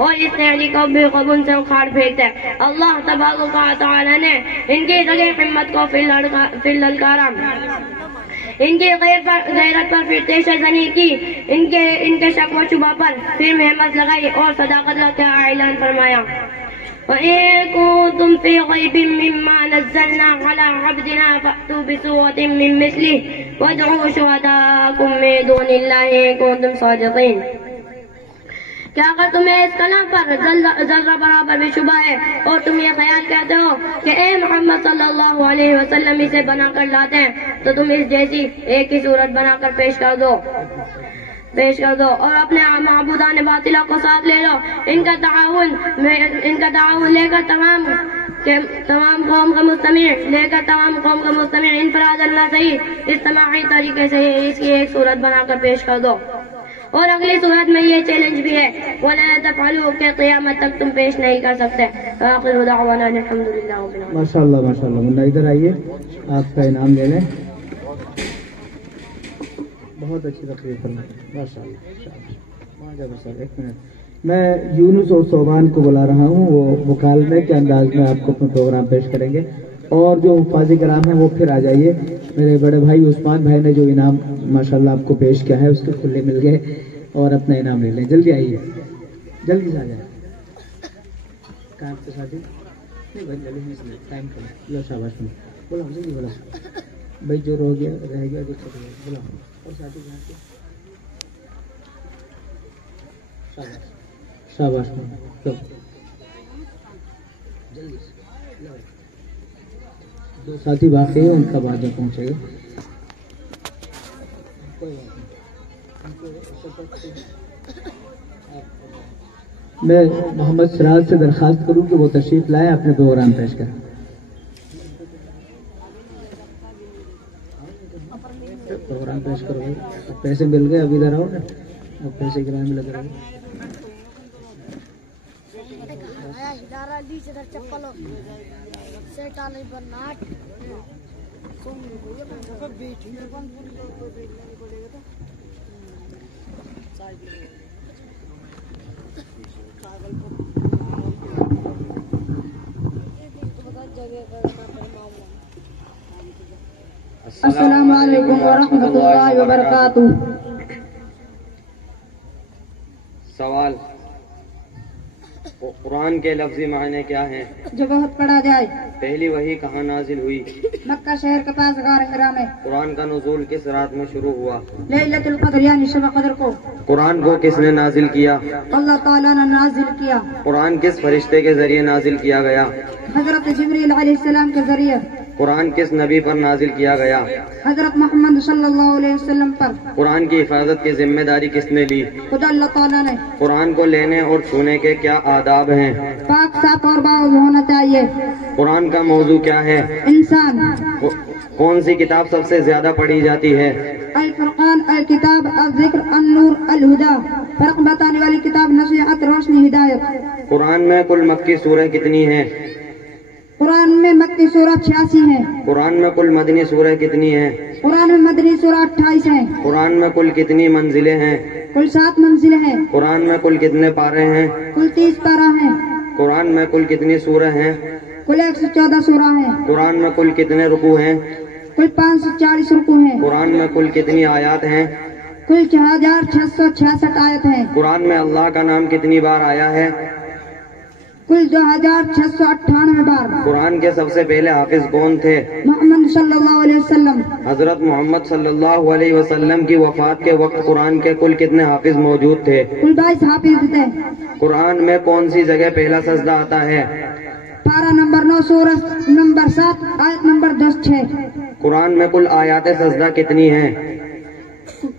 اور اس تحری کو بے قبول سے اکھاڑ پھینکتے ہیں۔ اللہ تبارک و تعالی نے ان کی دلی ہمت کو پھر للکارا، ان کی غیرت پر پھر تیش زنی کی، ان کے شک و شبہ پر پھر محمد لگائی اور صداقت کا اعلان فرمایا۔ وَإِن كُنتُمْ فِي رَيْبٍ مِّمَّا نَزَّلْنَا عَلَىٰ عَبْدِنَا فَأْتُوا بِسُورَةٍ مِّن مِّثْلِهِ وَادْعُوا شُهَدَاءَكُم مِّن دُونِ اللَّهِ إِن كُنتُمْ صَادِقِينَ۔ کیا اگر تمہیں اس کلام پر ذرہ برابر بھی شبہ ہے اور تم یہ خیال کرتے ہو کہ اے محمد صلی اللہ علیہ وسلم اسے بنا کر لاتے ہیں تو تم اس جیسی ایک ہی صورت بنا کر پیش کر دو اور اپنے معبودان باطلہ کو ساتھ لے لو۔ ان کا تعاون لے کر تمام قوم کا مستمع انفراد اللہ صحیح اجتماعی طریقے سے اس کی ایک صورت بنا کر پیش کر دو۔ اور اگلی صورت میں یہ چیلنج بھی ہے وَلَا تَفْعَلُوا کہ قیامت تک تم پیش نہیں کر سکتے۔ آخر دعوانا الحمدللہ رب العالمین۔ ماشاءاللہ ماشاءاللہ، منا ادھر آئیے، آپ کا انعام لے لیں۔ بہت اچھی تقریر فرمائی، ماشاءاللہ۔ ایک منٹ، میں یونس اور صوبان کو بلا رہا ہوں، وہ مکالمے کے انداز میں آپ کو اپنا پروگرام پیش کریں گے، اور جو حفاظ کرام ہیں وہ پھر آ جائیے۔ میرے بڑے بھائی عثمان بھائی نے جو انعام ماشاءاللہ آپ کو پیش کیا ہے اس کے کھلے مل گئے، اور اپنا انعام لے لیں۔ جلدی آئیے، جلدی سے آ جائیں۔ کہاں کے ساتھی نہیں بھائی، جلدی سے ٹائم کریں۔ لو شاباش، بولا جلدی بولا بھائی، جو رہ گیا جو بولا، اور ساتھی جہاں کے شاباش جلدی سے۔ جو ساتھی باقی ہیں ان کا بعد میں پہنچے گا۔ میں محمد سراج سے درخواست کروں کہ وہ تشریف لائے، اپنے پروگرام پیش کریں۔ پروگرام پیش کرو بھائی، پیسے مل گئے، ابھی ادھر آؤ نا، اب پیسے کرائے میں لگ رہا ہے۔ السلام علیکم ورحمۃ اللہ وبرکاتہ۔ سوال، قرآن کے لفظی معنی کیا ہیں؟ جو بہت پڑھا جائے۔ پہلی وحی کہاں نازل ہوئی؟ مکہ شہر کے پاس غار حرا میں۔ قرآن کا نزول کس رات میں شروع ہوا؟ لیلۃ القدر یعنی شب قدر کو۔ قرآن کو کس نے نازل کیا؟ اللہ تعالیٰ نے نازل کیا۔ قرآن کس فرشتے کے ذریعے نازل کیا گیا؟ حضرت جبریل علیہ السلام کے ذریعے۔ قرآن کس نبی پر نازل کیا گیا؟ حضرت محمد صلی اللہ علیہ وسلم پر۔ قرآن کی حفاظت کی ذمہ داری کس نے لی؟ خدا اللہ تعالیٰ نے۔ قرآن کو لینے اور چھونے کے کیا آداب ہیں؟ پاک صاف اور باوض ہونا چاہیے۔ قرآن کا موضوع کیا ہے؟ انسان۔ کون سی کتاب سب سے زیادہ پڑھی جاتی ہے؟ الفرقان، الکتاب، الذکر، النور، الہدا، فرق بتانے والی کتاب، نصیحت، روشنی، ہدایت۔ قرآن میں کل مکی سورہ کتنی ہیں؟ قرآن میں مکی سورہ 86 ہیں۔ قرآن میں کل مدنی سورہ کتنی ہیں؟ قرآن میں مدنی سورہ 28 ہیں۔ قرآن میں کل کتنی منزلیں ہیں؟ کل 7 منزلیں ہیں۔ قرآن میں کل کتنے پارے ہیں؟ کل 30 پارہ ہیں۔ قرآن میں کل کتنی سورہ ہیں؟ کل 114 سورہ ہیں۔ قرآن میں کل کتنے رکوع ہیں؟ کل 540 رکوع ہیں۔ قرآن میں کل کتنی آیات ہیں؟ کل 4666 آیت ہیں۔ قرآن میں اللہ کا نام کتنی بار آیا ہے؟ کل 2698 بار۔ قرآن کے سب سے پہلے حافظ کون تھے؟ محمد صلی اللہ علیہ وسلم۔ حضرت محمد صلی اللہ علیہ وسلم کی وفات کے وقت قرآن کے کل کتنے حافظ موجود تھے؟ کل 22 حافظ تھے۔ قرآن میں کون سی جگہ پہلا سجدہ آتا ہے؟ پارہ نمبر 9 سورہ نمبر 7 آیت نمبر 10-6۔ قرآن میں کل آیات سجدہ کتنی ہیں؟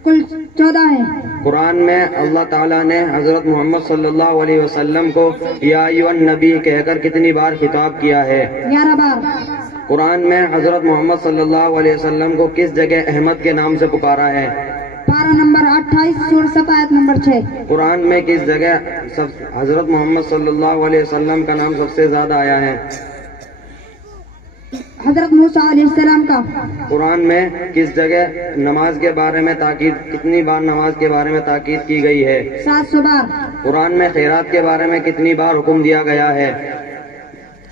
کل 14 ہیں۔ قرآن میں اللہ تعالیٰ نے حضرت محمد صلی اللہ علیہ وسلم کو یا ایھا النبی کہہ کر کتنی بار خطاب کیا ہے؟ 11 بار۔ قرآن میں حضرت محمد صلی اللہ علیہ وسلم کو کس جگہ احمد کے نام سے پکارا ہے؟ پارہ نمبر 28 سورہ 7 آیت نمبر 6۔ قرآن میں کس جگہ حضرت محمد صلی اللہ علیہ وسلم کا نام سب سے زیادہ آیا ہے؟ حضرت موسیٰ علیہ السلام کا۔ قرآن میں کس جگہ نماز کے بارے میں تاکید، کتنی بار نماز کے بارے میں تاکید کی گئی ہے؟ 700 بار۔ قرآن میں خیرات کے بارے میں کتنی بار حکم دیا گیا ہے؟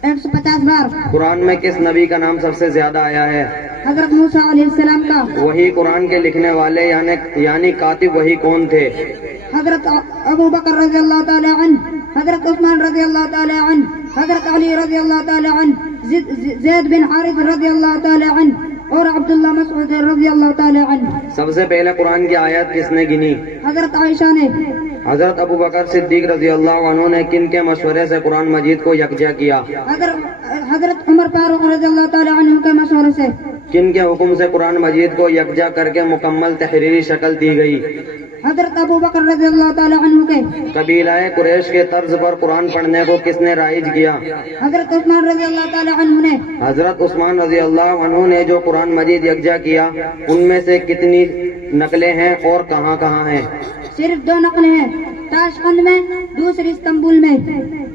150 بار. قرآن میں کس نبی کا نام سب سے زیادہ آیا ہے؟ حضرت موسیٰ علیہ السلام کا. وہی قرآن کے لکھنے والے یعنی کاتب وہی کون تھے؟ حضرت ابو بکر رضی اللہ تعالی عنہ، حضرت عثمان رضی اللہ تعالی عنہ، حضرت علی رضی اللہ تعالی عنہ، زید بن حارث رضی اللہ تعالی عنہ اور عبداللہ مسعود رضی اللہ تعالی عنہ. سب سے پہلے قرآن کی آیت کس نے گنی؟ حضرت عائشہ نے. حضرت ابو بکر صدیق رضی اللہ عنہ نے کن کے مشورے سے قرآن مجید کو یکجا کیا؟ حضرت عمر فاروق رضی اللہ تعالی عنہ کے مشورے سے. کن کے حکم سے قرآن مجید کو یکجا کر کے مکمل تحریری شکل دی گئی؟ حضرت ابو بکر رضی اللہ تعالی عنہ کے. قبیلہ قریش کے طرز پر قرآن پڑھنے کو کس نے رائج کیا؟ حضرت عثمان رضی اللہ تعالی عنہ نے. حضرت عثمان رضی اللہ عنہ نے جو قرآن مجید یکجا کیا ان میں سے کتنی نقلیں ہیں اور کہاں کہاں ہیں؟ صرف 2 نقلیں ہیں، تاشقند میں، دوسری استنبول میں.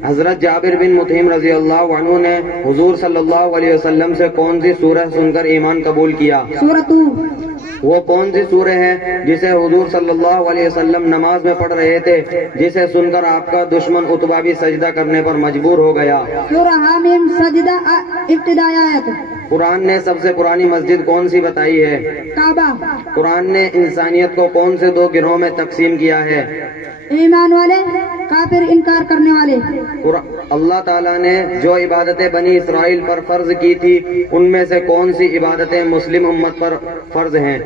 حضرت جابر بن مطعم رضی اللہ عنہ نے حضور صلی اللہ علیہ وسلم سے کون سی سورہ سن کر ایمان قبول کیا؟ سورۃ طور. وہ کون سی سورہ ہے جسے حضور صلی اللہ علیہ وسلم نماز میں پڑھ رہے تھے جسے سن کر آپ کا دشمن عتبہ بھی سجدہ کرنے پر مجبور ہو گیا؟ سورہ حامیم سجدہ ابتدائی آیت. قرآن نے سب سے پرانی مسجد کون سی بتائی ہے؟ کعبہ. قرآن نے انسانیت کو کون سے 2 گروہوں میں تقسیم کیا ہے؟ ایمان والے، کافر انکار کرنے والے. اللہ تعالیٰ نے جو عبادتیں بنی اسرائیل پر فرض کی تھی ان میں سے کون سی عبادتیں مسلم امت پر فرض ہیں؟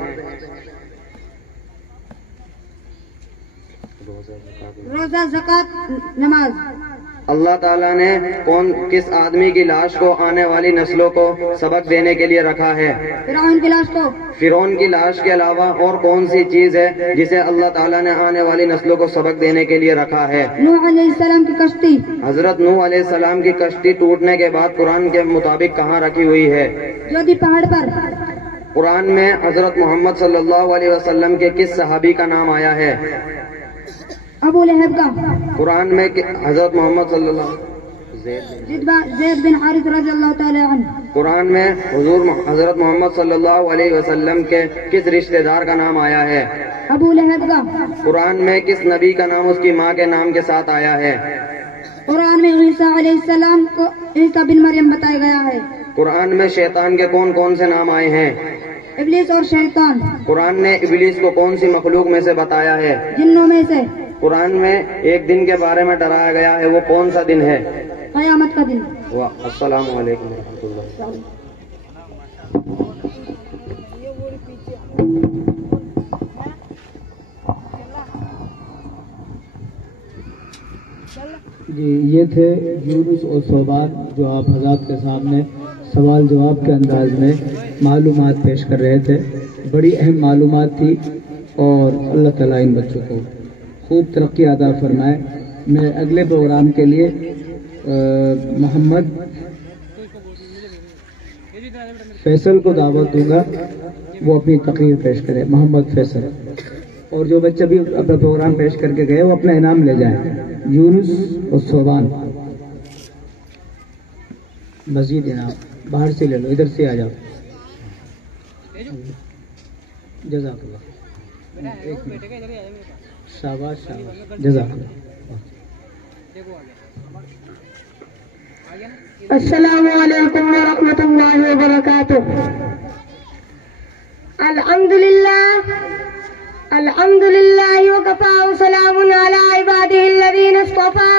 روزہ، زکوٰۃ، نماز. اللہ تعالیٰ نے کس آدمی کی لاش کو آنے والی نسلوں کو سبق دینے کے لیے رکھا ہے؟ فرعون کی لاش کو. فرعون کی لاش کے علاوہ اور کون سی چیز ہے جسے اللہ تعالیٰ نے آنے والی نسلوں کو سبق دینے کے لیے رکھا ہے؟ نوح علیہ السلام کی کشتی. حضرت نوح علیہ السلام کی کشتی ٹوٹنے کے بعد قرآن کے مطابق کہاں رکھی ہوئی ہے؟ جودھی پہاڑ پر. قرآن میں حضرت محمد صلی اللہ علیہ وسلم کے کس صحابی کا نام آیا ہے؟ ابو لہب کا. قرآن میں حضرت محمد صلی اللہ زید بن حارث رضی اللہ تعالی عنہ. قرآن میں حضرت محمد صلی اللہ علیہ وسلم کے کس رشتہ دار کا نام آیا ہے؟ ابو لہب کا. قرآن میں کس نبی کا نام اس کی ماں کے نام کے ساتھ آیا ہے؟ قرآن میں عیسیٰ علیہ السلام کو عیسیٰ بن مریم بتایا گیا ہے. قرآن میں شیطان کے کون کون سے نام آئے ہیں؟ ابلیس اور شیطان. قرآن نے ابلیس کو کون سی مخلوق میں سے بتایا ہے؟ جنوں میں سے. قرآن میں ایک دن کے بارے میں ڈرایا گیا ہے، وہ کون سا دن ہے؟ قیامت کا دن. السلام علیکم ورحمۃ اللہ. جی، یہ تھے یونس اور صوبان جو آپ حضرات کے سامنے سوال جواب کے انداز میں معلومات پیش کر رہے تھے. بڑی اہم معلومات تھی اور اللہ تعالیٰ ان بچوں کو خوب ترقی عطا فرمائے. میں اگلے پروگرام کے لیے محمد فیصل کو دعوت دوں گا، وہ اپنی تقریر پیش کرے. محمد فیصل. اور جو بچے بھی اپنا پروگرام پیش کر کے گئے وہ اپنا انعام لے جائیں. یونس اور صوبان مزید انعام باہر سے لے لو، ادھر سے آ جاؤ. جزاک اللہ. شاباش شاباش، جزاک اللہ. السلام علیکم ورحمۃ اللہ وبرکاتہ. الحمد للہ وکفى وسلام علی عباده الذین اصطفى.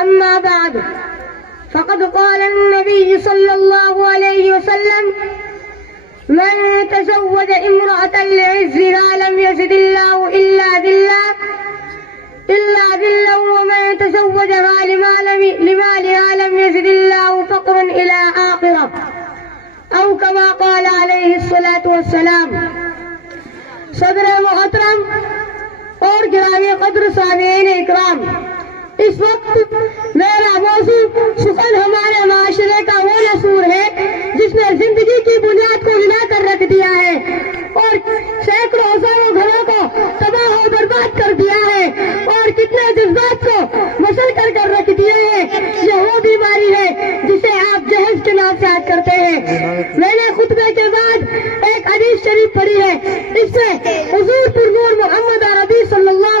اما بعد فقد قال النبی صلی اللہ علیہ وسلم من تزوج امرأة لعز ما لم يزد الله إلا ذلا ومن تزوجها لمالها لم يزد الله فقرا إلى آخرة أو كما قال عليه الصلاة والسلام. صدر محترم اور گرامی قدر سامعین اکرام، اس وقت میرا موضوع سخن ہمارے معاشرے کا وہ نسور ہے جس نے زندگی کی بنیاد کو ہلا کر رکھ دیا ہے اور سینکڑوں ہزاروں گھروں کو تباہ و برباد کر دیا ہے اور کتنے جذبات کو مشل کر رکھ دیا ہے. یہ وہ بیماری ہے جسے آپ جہیز کے نام سے یاد کرتے ہیں. میں نے خطبے کے بعد ایک حدیث شریف پڑھی ہے، اس میں حضور پر نور محمد عربی صلی اللہ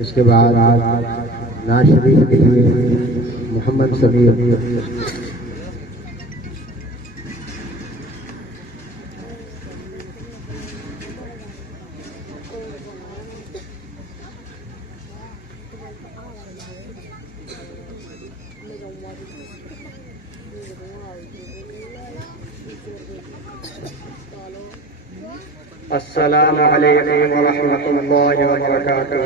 اس کے بعد نعت شریف کے لیے محمد سمیر. السلام علیکم ورحمۃ اللہ وبرکاتہ.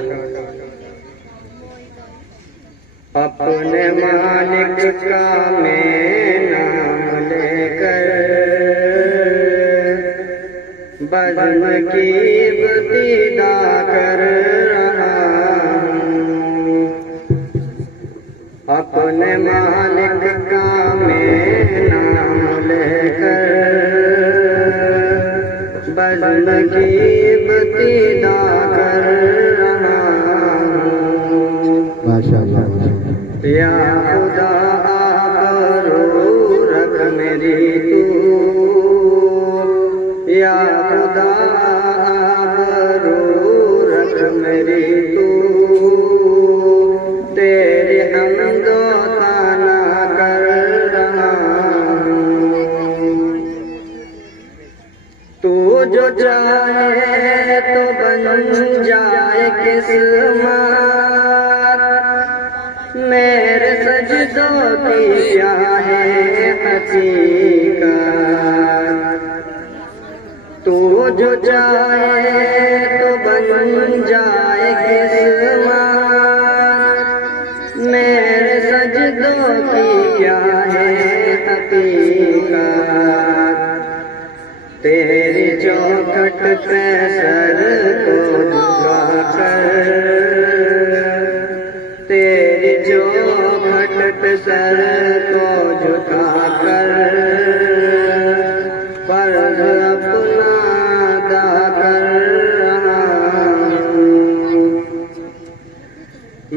اپنے مالک کا میں نام لے کر بزم کی ابتدا کر رہا ہوں. اپنے مالک کا میں نام لے کر بزم کی ابتدا کر رہا ہوں. یا خدا آبرو رکھ میری تو، یا خدا آبرو رکھ میری تو، تیری حمد و ثنا کر رہا ہوں. تو جو چاہے تو بن جائے قسمت، میرے سجدوں کی شاہ حقیقت. تو جو چاہے تو بن جائے قسمت، میرے سجدوں کی شاہ حقیقت. تیری چوکھٹ پہ سر کو جھکا کر، تیری چوکھٹ پہ سر کو جھکا کر فرض اپنا ادا کر رہا ہوں.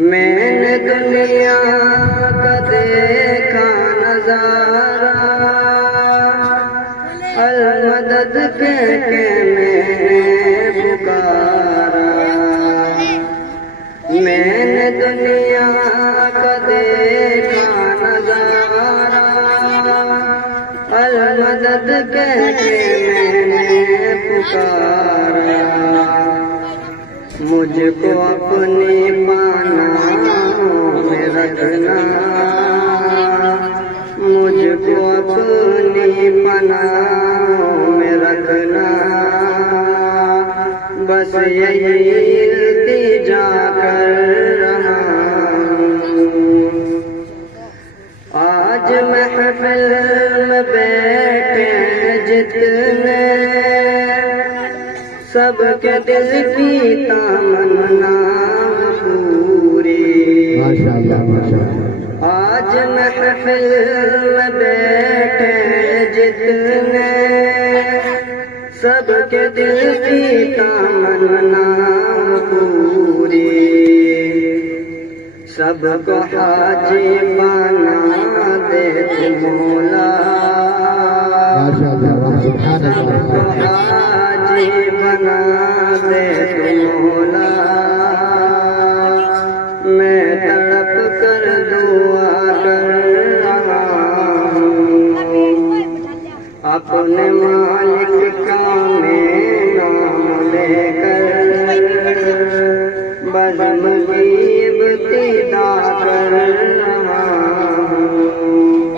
میں نے دنیا کا دیکھا نظارہ، المدد کہہ کے میں نے پکارا. میں نے دنیا کا دیکھا نظارہ، المدد کہہ کے میں نے پکارا. مجھ کو اپنی پناہوں میں رکھنا، مجھ کو اپنی پناہوں میں رکھنا. بس یہی التجا کر رہا ہوں. آج محفل میں بیٹھے جتنے، سب کے دل کی تمنا پوری. آج محفل میں بیٹھے جتنے، سب کے دل کی تمنا پوری. سب کو حاجی بنا دے مولا، سب کو حاجی بنا دے مولا. میں تڑپ کر دعا کر رہا ہوں. اپنے مالک کا میں نام لے کر بزم کی ابتدا کر رہا ہوں.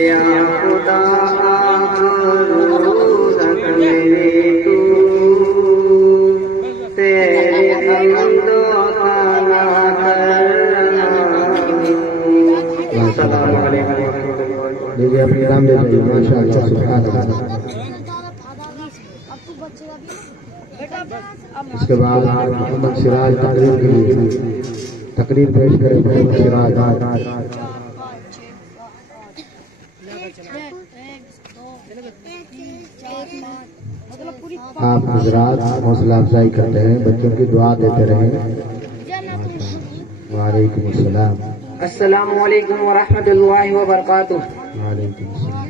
یا خدا آبرو رکھ میری تو، تیری حمد و ثنا کر رہا ہوں. السلام علیکم. دیجیے اپنی نام لے جائیے. ماشاء اللہ سبحان اللہ. اس کے بعد محمد سراج تقریر کے لیے تقریر پیش کرے. محمد سراج. آپ حضرات حوصلہ افزائی کرتے ہیں، بچوں کی دعا دیتے رہیں. وعلیکم السلام. السلام علیکم ورحمۃ اللہ وبرکاتہ. وعلیکم السلام.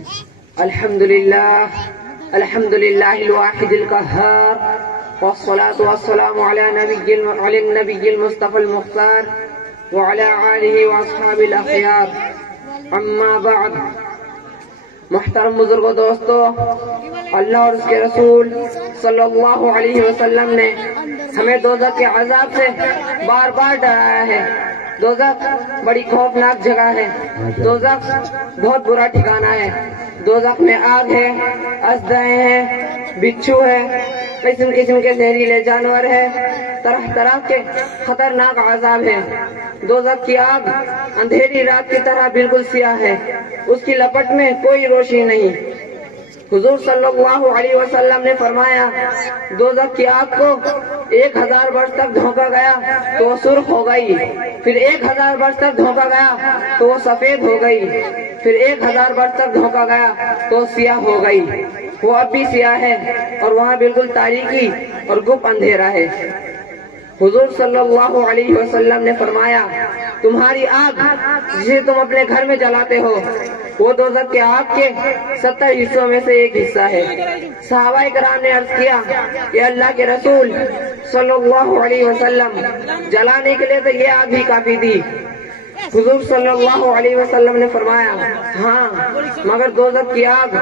الحمدللہ الحمد لله الواحد القهار والصلاة والسلام على النبي المصطفى المختار وعلى آله وأصحابه الأخيار اما بعد. محترم بزرگوں دوستو، اللہ اور اس کے رسول صلی اللہ علیہ وسلم نے ہمیں دوزخ کے عذاب سے بار بار ڈرایا ہے. دوزخ بڑی خوفناک جگہ ہے. دوزخ بہت برا ٹھکانہ ہے. دوزخ میں آگ ہے، اسدائیں ہیں، بچھو ہے، قسم قسم کے زہریلے جانور ہے، طرح طرح کے خطرناک عذاب ہے. دوزخ کی آگ اندھیری رات کی طرح بالکل سیاہ ہے، اس کی لپٹ میں کوئی روشنی نہیں. حضور صلی اللہ علیہ وسلم نے فرمایا دوزخ کی آگ کو 1000 برس تک دھونکا گیا تو وہ سرخ ہو گئی، پھر 1000 برس تک دھونکا گیا تو وہ سفید ہو گئی، پھر 1000 برس تک دھونکا گیا تو وہ سیاہ ہو گئی. وہ اب بھی سیاہ ہے اور وہاں بالکل تاریکی اور گپ اندھیرا ہے. حضور صلی اللہ علیہ وسلم نے فرمایا تمہاری آگ جسے تم اپنے گھر میں جلاتے ہو وہ دوزخ کے آگ کے 70 حصوں میں سے ایک حصہ ہے. صحابہ کرام نے عرض کیا کہ اللہ کے رسول صلی اللہ علیہ وسلم جلانے کے لیے تو یہ آگ ہی کافی تھی. حضور صلی اللہ علیہ وسلم نے فرمایا ہاں، مگر دوزخ کی آگ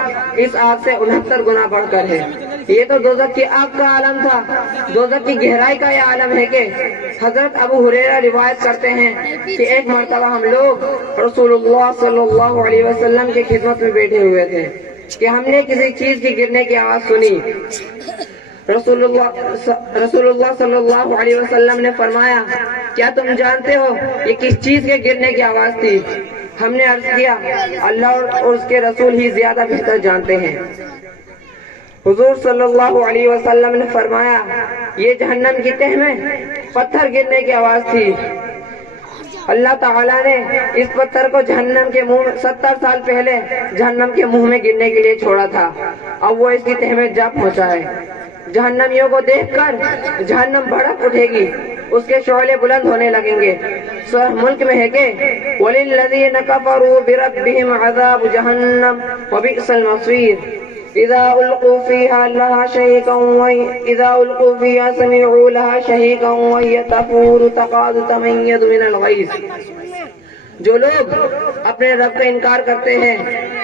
اس آگ سے 69 گنا بڑھ کر ہے. یہ تو دوزخ کی آگ کا عالم تھا. دوزخ کی گہرائی کا یہ عالم ہے کہ حضرت ابو ہریرہ روایت کرتے ہیں کہ ایک مرتبہ ہم لوگ رسول اللہ صلی اللہ علیہ وسلم کی خدمت میں بیٹھے ہوئے تھے کہ ہم نے کسی چیز کی گرنے کی آواز سنی. رسول اللہ صلی اللہ علیہ وسلم نے فرمایا کیا تم جانتے ہو یہ کس چیز کے گرنے کی آواز تھی؟ ہم نے عرض کیا اللہ اور اس کے رسول ہی زیادہ بہتر جانتے ہیں. حضور صلی اللہ علیہ وسلم نے فرمایا یہ جہنم کی تہ میں پتھر گرنے کی آواز تھی. اللہ تعالیٰ نے اس پتھر کو جہنم کے منہ 70 سال پہلے جہنم کے منہ میں گرنے کے لیے چھوڑا تھا. اب وہ اس کی تہ میں جا پہنچا ہے. جہنمیوں کو دیکھ کر جہنم بھڑک اٹھے گی، اس کے شعلے بلند ہونے لگیں گے. سورہ ملک میں ہے کہ وَلِلَّذِينَ كَفَرُوا بِرَبِّهِمْ عَذَابُ جَهَنَّمَ وَبِئْسَ الْمَصِيرُ إِذَا أُلْقُوا فِيهَا سَمِعُوا لَهَا شَهِيقًا وَهِيَ تَفُورُ تَكَادُ تَمَيَّزُ مِنَ الْغَيْظِ. جو لوگ اپنے رب کا انکار کرتے ہیں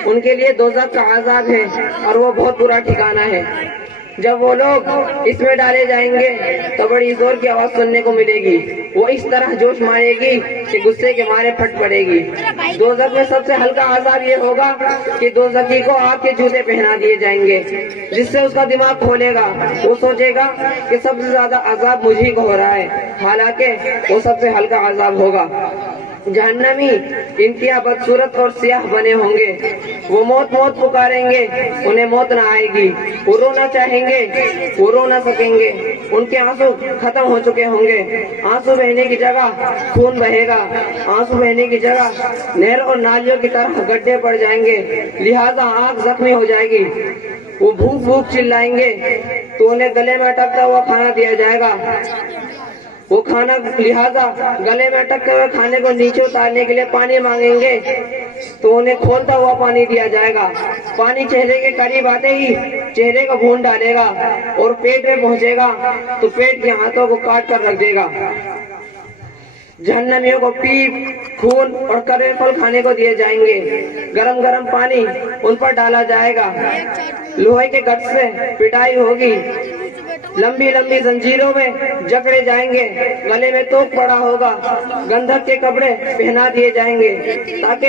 ان کے لیے دوزخ کا عذاب ہے اور وہ بہت برا ٹھکانہ ہے. جب وہ لوگ اس میں ڈالے جائیں گے تو بڑی زور کی آواز سننے کو ملے گی. وہ اس طرح جوش مارے گی کہ غصے کے مارے پھٹ پڑے گی. دوزخ میں سب سے ہلکا عذاب یہ ہوگا کہ دوزخی کو آگ کے جوتے پہنا دیے جائیں گے جس سے اس کا دماغ کھولے گا. وہ سوچے گا کہ سب سے زیادہ عذاب مجھے کو ہو رہا ہے، حالانکہ وہ سب سے ہلکا عذاب ہوگا. جہنمی انتہا بدصورت اور سیاہ بنے ہوں گے. وہ موت موت پکاریں گے، انہیں موت نہ آئے گی. وہ رونا چاہیں گے، وہ رو نہ سکیں گے. ان کے آنسو ختم ہو چکے ہوں گے. آنسو بہنے کی جگہ خون بہے گا. آنسو بہنے کی جگہ نہر اور نالیوں کی طرح گڈھے پڑ جائیں گے، لہذا آنکھ زخمی ہو جائے گی. وہ بھوک بھوک چلائیں گے تو انہیں گلے میں اٹکتا ہوا کھانا دیا جائے گا. وہ کھانا لہذا گلے میں اٹکتے ہوئے کھانے کو نیچے اتارنے کے لیے پانی مانگیں گے تو انہیں کھولتا ہوا پانی دیا جائے گا. پانی چہرے کے قریب آتے ہی چہرے کو بھون ڈالے گا اور پیٹ میں پہنچے گا تو پیٹ کے ہاتھوں کو کاٹ کر رکھ دے گا. جہنمیوں کو پیپ، خون اور کڑوے پھل کھانے کو دیے جائیں گے. گرم گرم پانی ان پر ڈالا جائے گا. لوہے کے گٹ سے پٹائی ہوگی. لمبی لمبی زنجیروں میں جکڑے جائیں گے. گلے میں توک پڑا ہوگا. گندھک کے کپڑے پہنا دیے جائیں گے تاکہ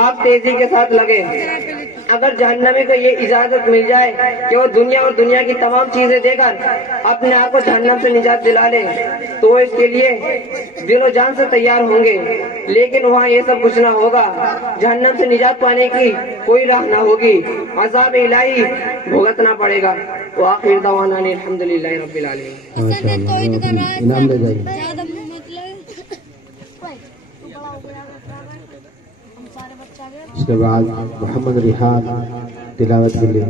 آگ تیزی کے ساتھ لگے. اگر جہنمی کو یہ اجازت مل جائے کہ وہ دنیا اور دنیا کی تمام چیزیں دے کر اپنے آپ کو جہنم سے نجات دلا لے تو وہ اس کے لیے دل و جان سے تیار ہوں گے. لیکن وہاں یہ سب کچھ نہ ہوگا. جہنم سے نجات پانے کی کوئی راہ نہ ہوگی. عذاب الہی بھگتنا پڑے گا. وآخر دعوانا الحمدللہ رب العالمین. انعام لے جائیے. اس کے بعد محمد ریحان تلاوت کے لیے.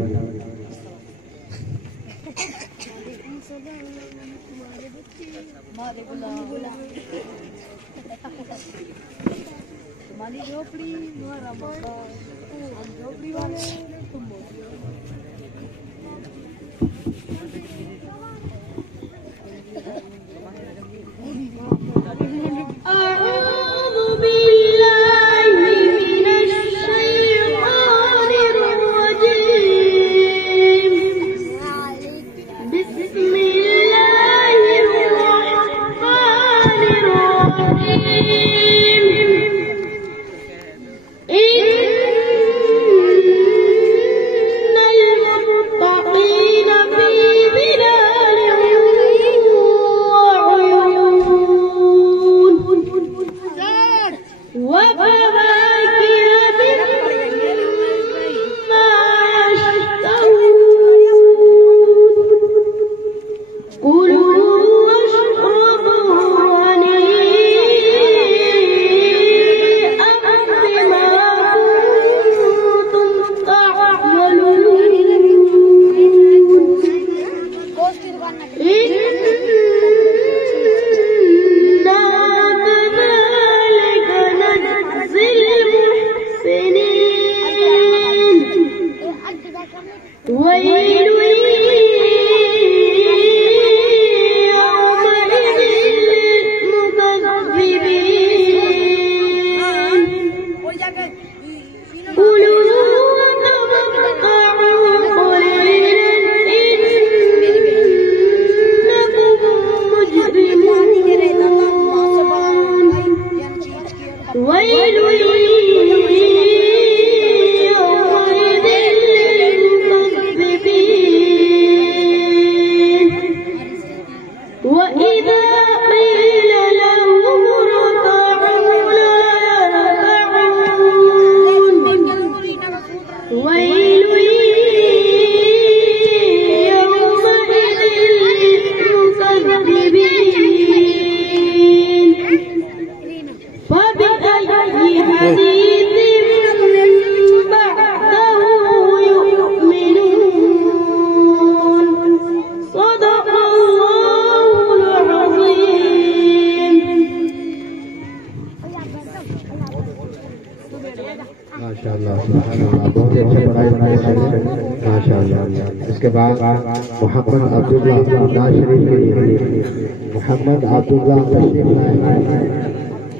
اس کے بعد محمد عبداللہ ناز شریف کے لیے محمد عبداللہ تشریف لائے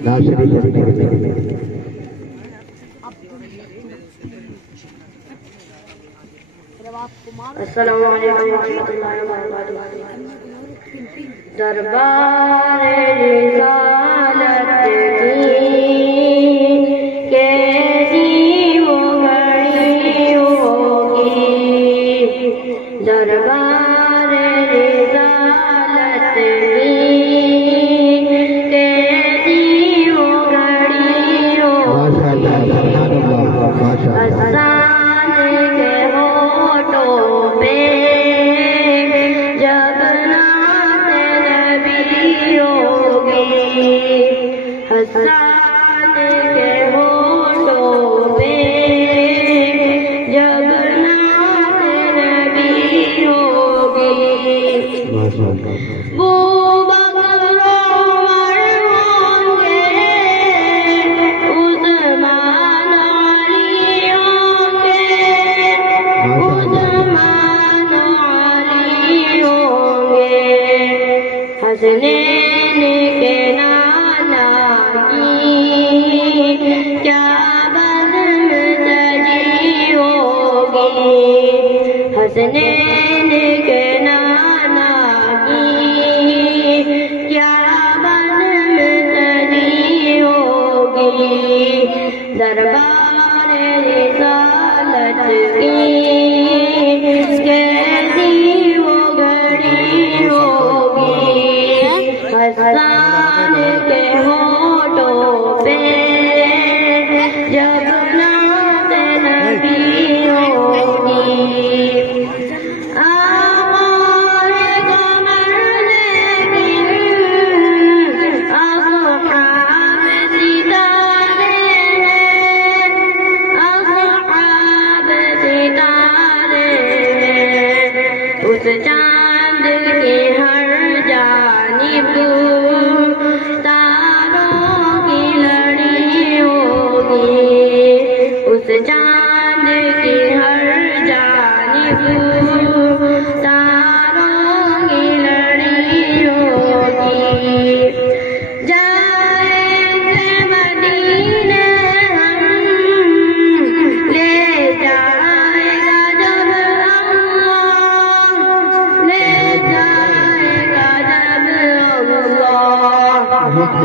ناز شریف کے لیے. السلام علیکم ورحمۃ اللہ وبرکاتہ. دربار رسالت کیسی وہ گھڑی ہوگی. دربار رسالت کیسی وہ گھڑی ہوگی. حسان کے ہونٹوں پہ جب نعت نبی ہوگی. حسان کے ہونٹوں پہ جب نعت نبی ہوگی. وہ بکر عمر ہوں گے، عثمان علی ہوں گے، عثمان علی ہوں گے. حسنین کے نانا کی کیا بزم سجی ہوگی. حسنین کے نانا کی کیا بزم سجی ہوگی. دربار رسالت کی کیسی وہ گھڑی ہوگی. حسان کے ہونٹوں پہ جب نعت نبی ہوگی. آغار قمر لیکن اصحاب ستارے ہیں، اصحاب ستارے ہیں. اس چاند کی ہر جانب تاروں کی لڑی ہوگی. اس چاند کی ہر جانب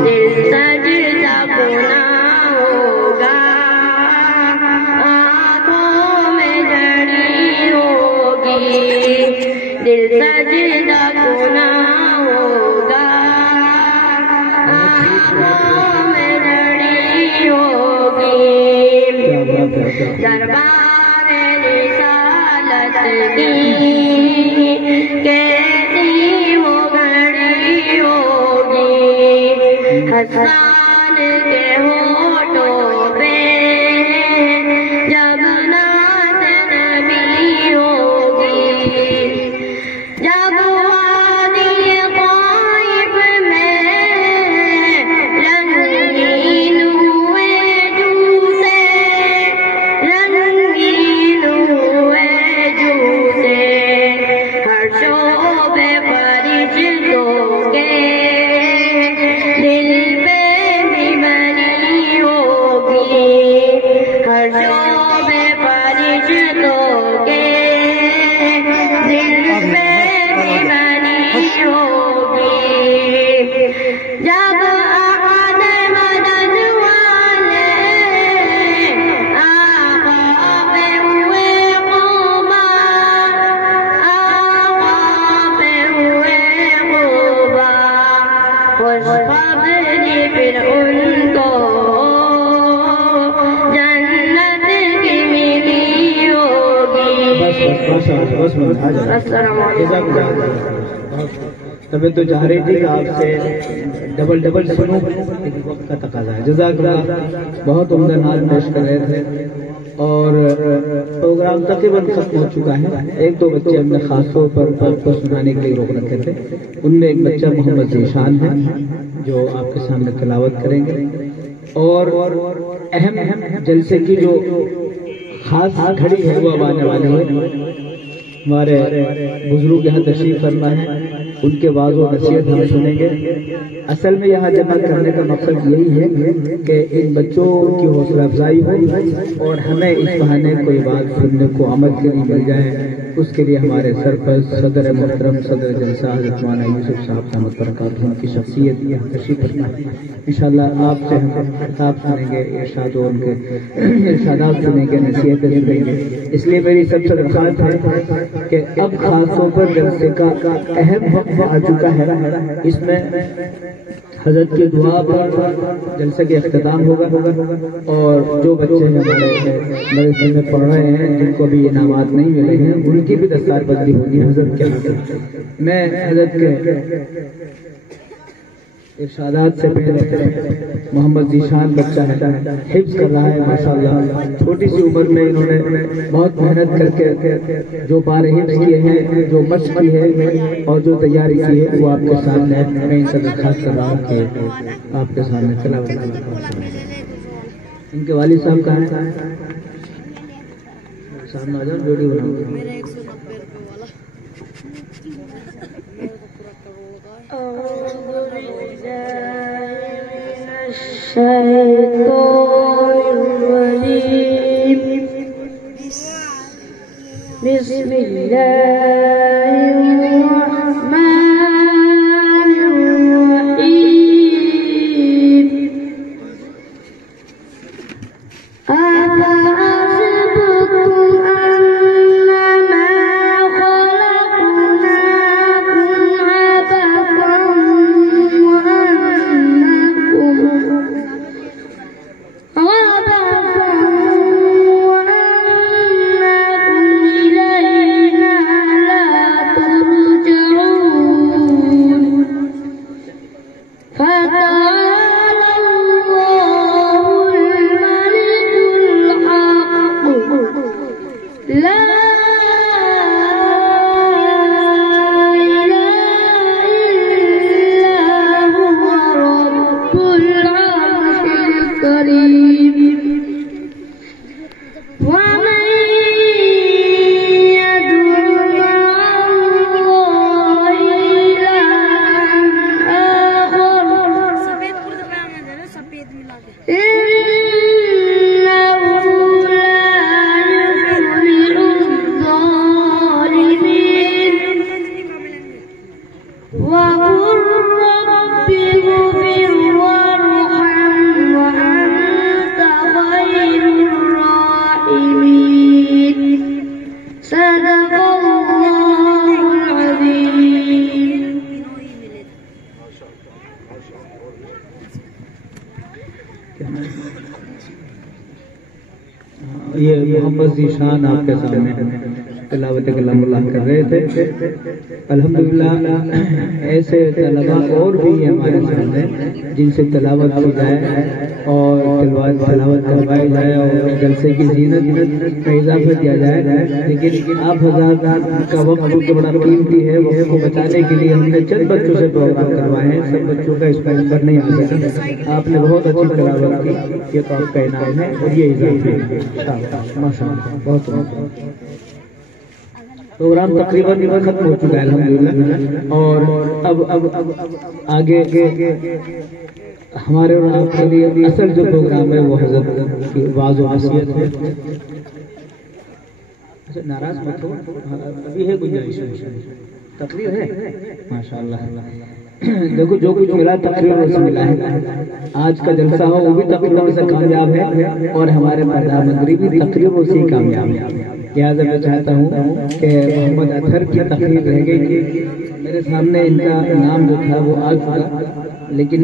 دل سجدہ گنا ہوگا آنکھوں میں جڑی ہوگی دل سجدہ گنا ہوگا آنکھوں میں جڑی ہوگی دربار رسالت کی کیسی وہ گھڑی ہوگی حسان کے ہونٹوں پہ جب نعت نبی ہوگی جب وادی طائف میں رنگین ہوئے جوتے رنگین ہوئے جوتے ہر شعبے فرشتوں کے دل پہ بھی بنی ہوگی ہر شعبے فرشتوں کے دل پہ بھی بنی ہوگی جب احد مدد والے آقا پہ ہوئے قوبا آقا پہ ہوئے قوبا خوشخبری پھر ان کو جنت کی ملی ہوگی السلام علیکم طبیعت تو چاہ رہی تھی کہ آپ سے ڈبل سنوں لیکن وقت کا تقاضا ہے. جزاک اللہ. بہت عمدہ نعت پیش کر رہے تھے اور پروگرام تقریباً ختم ہو چکا ہے. ایک دو بچے ہم نے خاص طور پر سنانے کے لیے روک رکھے تھے. ان میں ایک بچہ محمد ذیشان ہے جو آپ کے سامنے تلاوت کریں گے اور اہم جلسے کی جو خاص گھڑی ہے وہ اب آنے والے ہوئے. ہمارے بزرگ یہاں تشریف فرما ہے ان کے واعظ و نصیحت ہم سنیں گے. اصل میں یہاں جمع کرنے کا مقصد یہی ہے کہ ان بچوں کی حوصلہ افزائی ہو اور ہمیں اس بہانے کوئی بات سننے کو عمل کے لیے مل جائے. اس کے لیے ہمارے سرپرست صدر محترم صدر جلسہ حضرت مولانا یوسف صاحب دامت برکاتہ ان کی شخصیت یہاں تشریف فرما ہے. انشاءاللہ آپ سے ہم خطاب سنیں گے ارشاد و ان کے ارشادات سنیں گے نصیحتیں سنیں گے. اس لیے میری سب سے درخواست ہے کہ اب خاص طور پر جلسے کا اہم وقت آ چکا ہے. اس میں حضرت کی دعا پر جلسے کے اختتام ہوگا اور جو بچے ہمارے مدرسے میں پڑھ رہے ہیں جن کو بھی انعامات نہیں ملے ہیں ان کی بھی دستار بندی ہوگی حضرت کے ہاتھ. میں حضرت کے ارشادات سے پہلے محمد ذیشان بچہ ہے حفظ کر رہا ہے ماشاءاللہ. چھوٹی سی عمر میں انہوں نے بہت محنت کر کے جو بار حفظ کیے ہیں جو مشق کی ہے اور جو تیاری کی ہے وہ آپ کے سامنے میں ان سے درخواست کر رہا ہوں کہ آپ کے سامنے تلاوت کریں. ان کے والد صاحب کہاں ہیں؟ سامنے آ جاؤ ویڈیو بناؤ. بسم الله الرحمن الرحيم أفحسبتم أنما خلقناكم عبثا وقل رب اغفر محمد ذیشان آپ کے سامنے تلاوت کلام اللہ کر رہے تھے. الحمدللہ ایسے طلباء اور بھی ہمارے سامنے جن سے تلاوت کی جائے اور تلاوت کروائی جائے اور جلسے کی زینت میں اضافہ کیا جائے، لیکن آپ حضرات کا وقت جو بڑا قیمتی ہے وقت کو بچانے کے لیے ہم نے چند بچوں سے پروگرام کروائے ہیں. سب بچوں کا اس کا نمبر نہیں آ سکا. آپ نے بہت اچھی تلاوت کی، یہ تو آپ کا انعام ہے اور یہ اضافی ہے. ماشاء اللہ بہت بہت. پروگرام تقریباً ختم ہو چکا ہے الحمدللہ، اور اب آگے ہمارے اور آپ کے لیے اصل جو پروگرام ہے وہ حضرت کی واعظ و نصیحت ہے. ناراض مت ہو، ابھی ہے گنجائش، تقریر ہے ماشاء اللہ. دیکھو جو کچھ ملا تقریر سے ملا ہے. آج کا جلسہ ہو وہ بھی تقریروں سے کامیاب ہے اور ہمارے پردہ منظری بھی تقریروں سے ہی کامیاب ہے. لہٰذا میں چاہتا ہوں کہ محمد اطہر کی تقریر رہ گئی تھی. میرے سامنے ان کا نام جو تھا وہ آ چکا، لیکن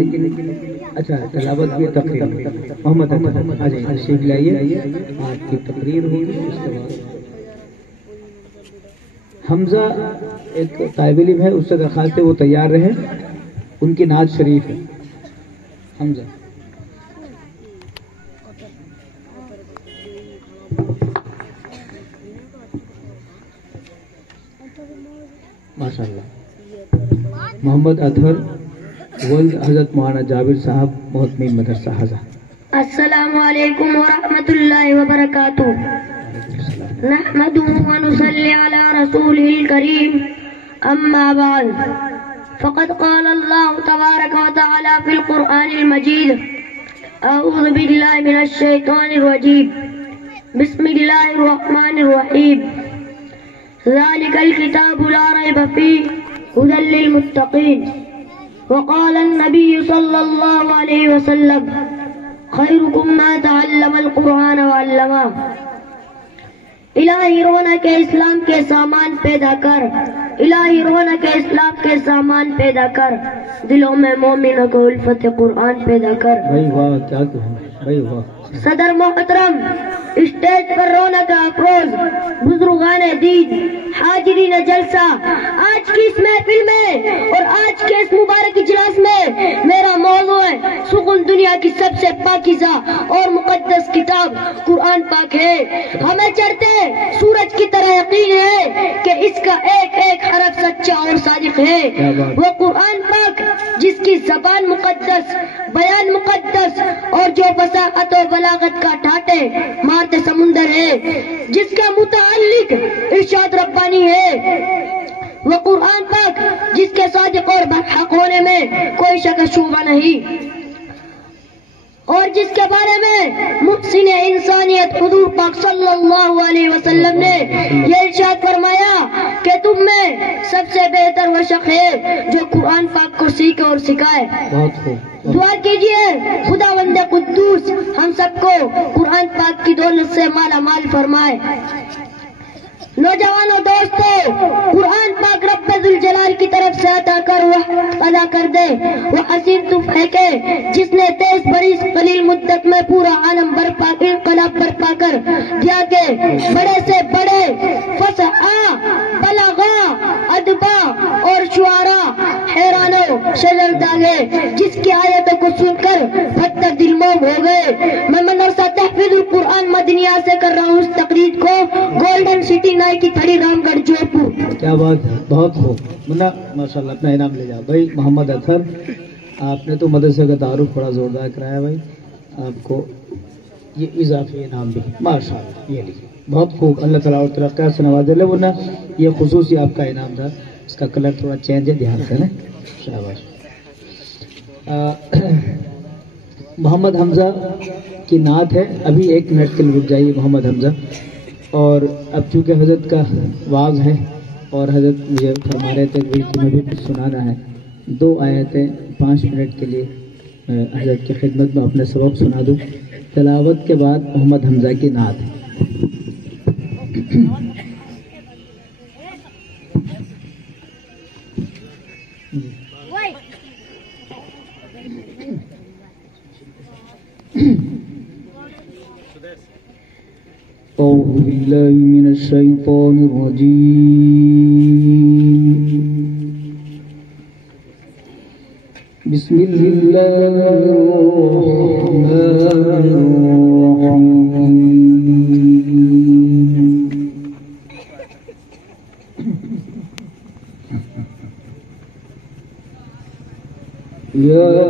اچھا تلاوت کی تقریر محمد اطہر آ جائیے، تشریف لائیے، آپ کی تقریر ہوگی. اس کے بعد حمزہ ایک طالب علم ہے، اس سے درخواست ہے وہ تیار رہے، ان کی نعت شریف ہے. حمزہ ماشاء اللہ. محمد اطہر ولد حضرت مولانا جابر صاحب محتمین مدرسہ حضا. السلام علیکم ورحمۃ اللہ وبرکاتہ. نحمده ونصلي على رسوله الكريم. أما بعد فقد قال الله تبارك وتعالى في القرآن المجيد: أعوذ بالله من الشيطان الرجيم. بسم الله الرحمن الرحيم. ذلك الكتاب لا ريب فيه هدى للمتقين. وقال النبي صلى الله عليه وسلم: خيركم ما تعلم القرآن وعلمه. الہی رونق اسلام کے سامان پیدا کر، الہی رونق اسلام کے سامان پیدا کر، دلوں میں مومنوں کو الفت قرآن پیدا کر. صدر محترم، اسٹیج پر رونق افروز بزرگان دین، حاضرین جلسہ، آج کی اس محفل میں اور آج کے اس مبارک اجلاس میں میرا موضوع ہے سکون دنیا کی سب سے پاکیزہ اور مقدس کتاب قرآن پاک ہے. ہمیں چڑھتے سورج کی طرح یقین ہے کہ اس کا ایک ایک حرف سچا اور صادق ہے. وہ قرآن پاک جس کی زبان مقدس، بیان مقدس اور جو فصاحت و بلاغت کا ٹھاٹے مارتے سمندر ہے، جس کا متعلق ارشاد ربانی ہے. وہ قرآن پاک جس کے صادق اور برحق ہونے میں کوئی شک و شبہ نہیں، اور جس کے بارے میں محسن انسانیت حضور پاک صلی اللہ علیہ وسلم نے یہ ارشاد فرمایا کہ تم میں سب سے بہتر وہ شخص ہے جو قرآن پاک کو سیکھے اور سکھائے. دعا کیجئے خداوند قدوس ہم سب کو قرآن پاک کی دولت سے مالا مال فرمائے. نوجوانوں دوستو، قرآن پاک رب ذوالجلال کی طرف سے عطا کر دے وہ حسین تحفہ ہے کہ جس نے 23 برس قلیل مدت میں پورا عالم برپا انقلاب برپا کر دیا کہ بڑے سے بڑے فصحا، بلاغا، ادبا اور شعراء حیران و شرمندہ گئے، جس کی آیتوں کو سن کر پتھر دل موم ہو گئے. میں مدرسہ تحفیظ القرآن مدنیہ سے کر رہا ہوں اس تقریر کو، گولڈن سٹی کی تھڑی رام گڑھ جے پور. کیا بات ہے، بہت خوب. منا ماشاء اللہ اپنا انعام لے جاؤ بھائی. محمد اطہر، آپ نے تو مدرسے کا تعارف بڑا زوردار کرایا بھائی، آپ کو یہ اضافی انعام بھی ماشاء اللہ یہ لیجیے. بہت خوب، اللہ تعالیٰ اور ترقیات سے نواز لے. ورنہ یہ خصوصی آپ کا انعام تھا، اس کا کلر تھوڑا چینج ہے، دھیان سے نا. شاباش. محمد حمزہ کی نعت ہے، ابھی 1 منٹ کے لیے رک جائیے محمد حمزہ. اور اب چونکہ حضرت کا واعظ ہے اور حضرت مجھے فرما رہے تھے کہ تمہیں بھی کچھ سنانا ہے، 2 آیتیں 5 منٹ کے لیے حضرت کی خدمت میں اپنے سبب سنا دوں. تلاوت کے بعد محمد حمزہ کی نعت ہے. أعوذ بالله من الشيطان الرجيم. بسم الله الرحمن الرحيم. يا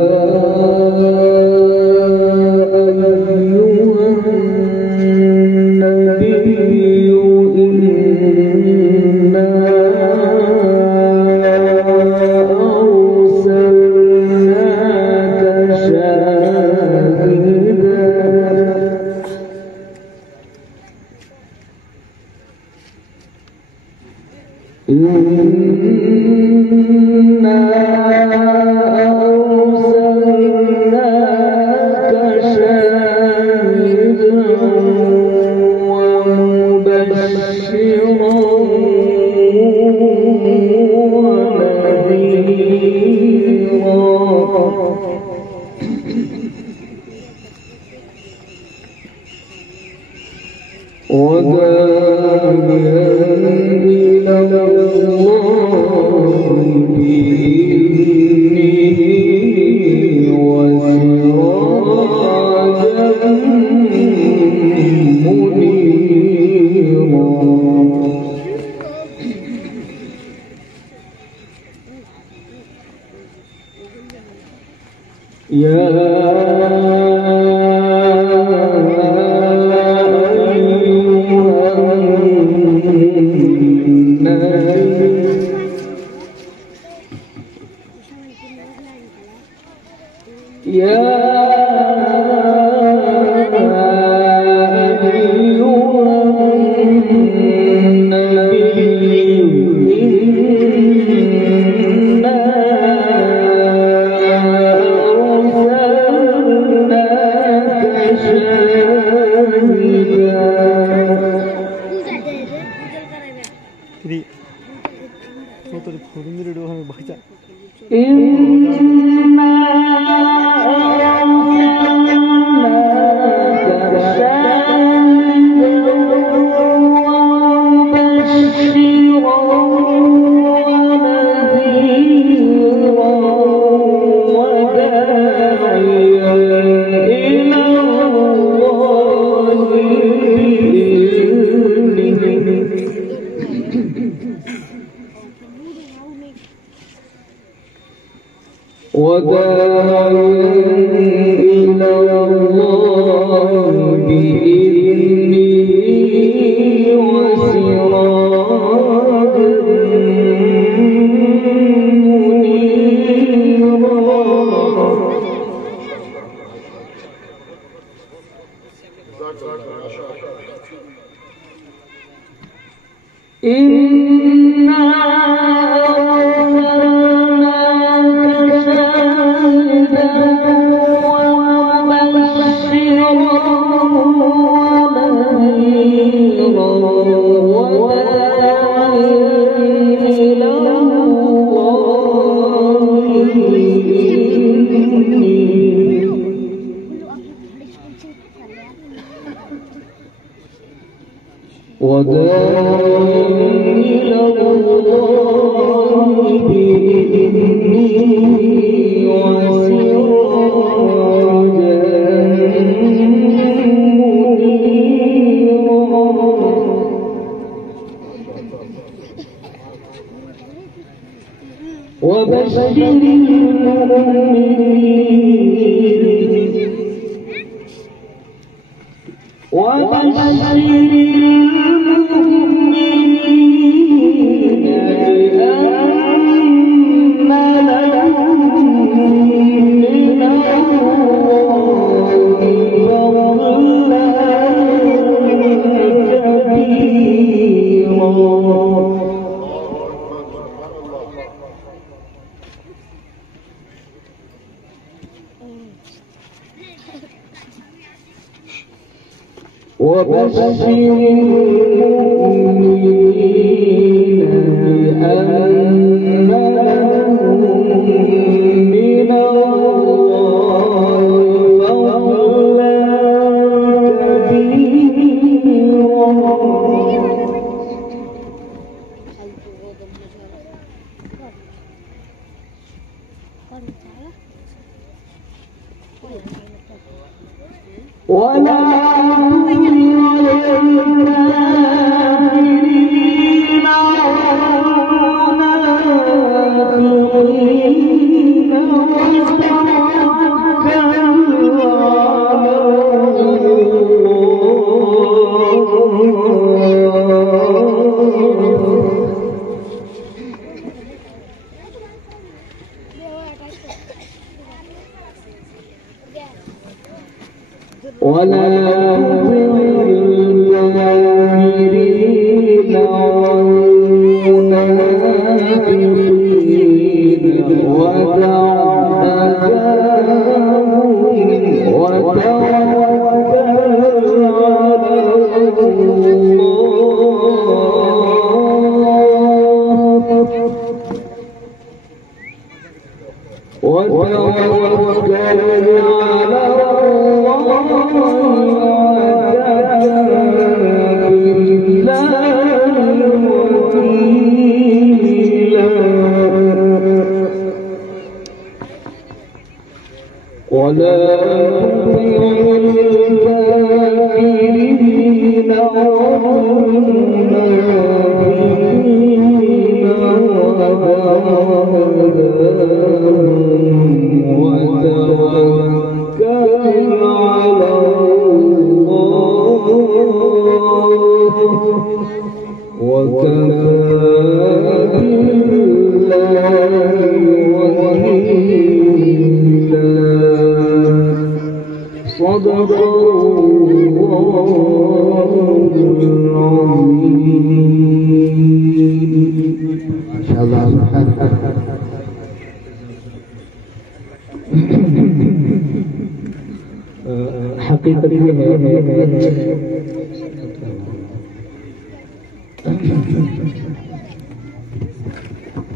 حقیقت یہ ہے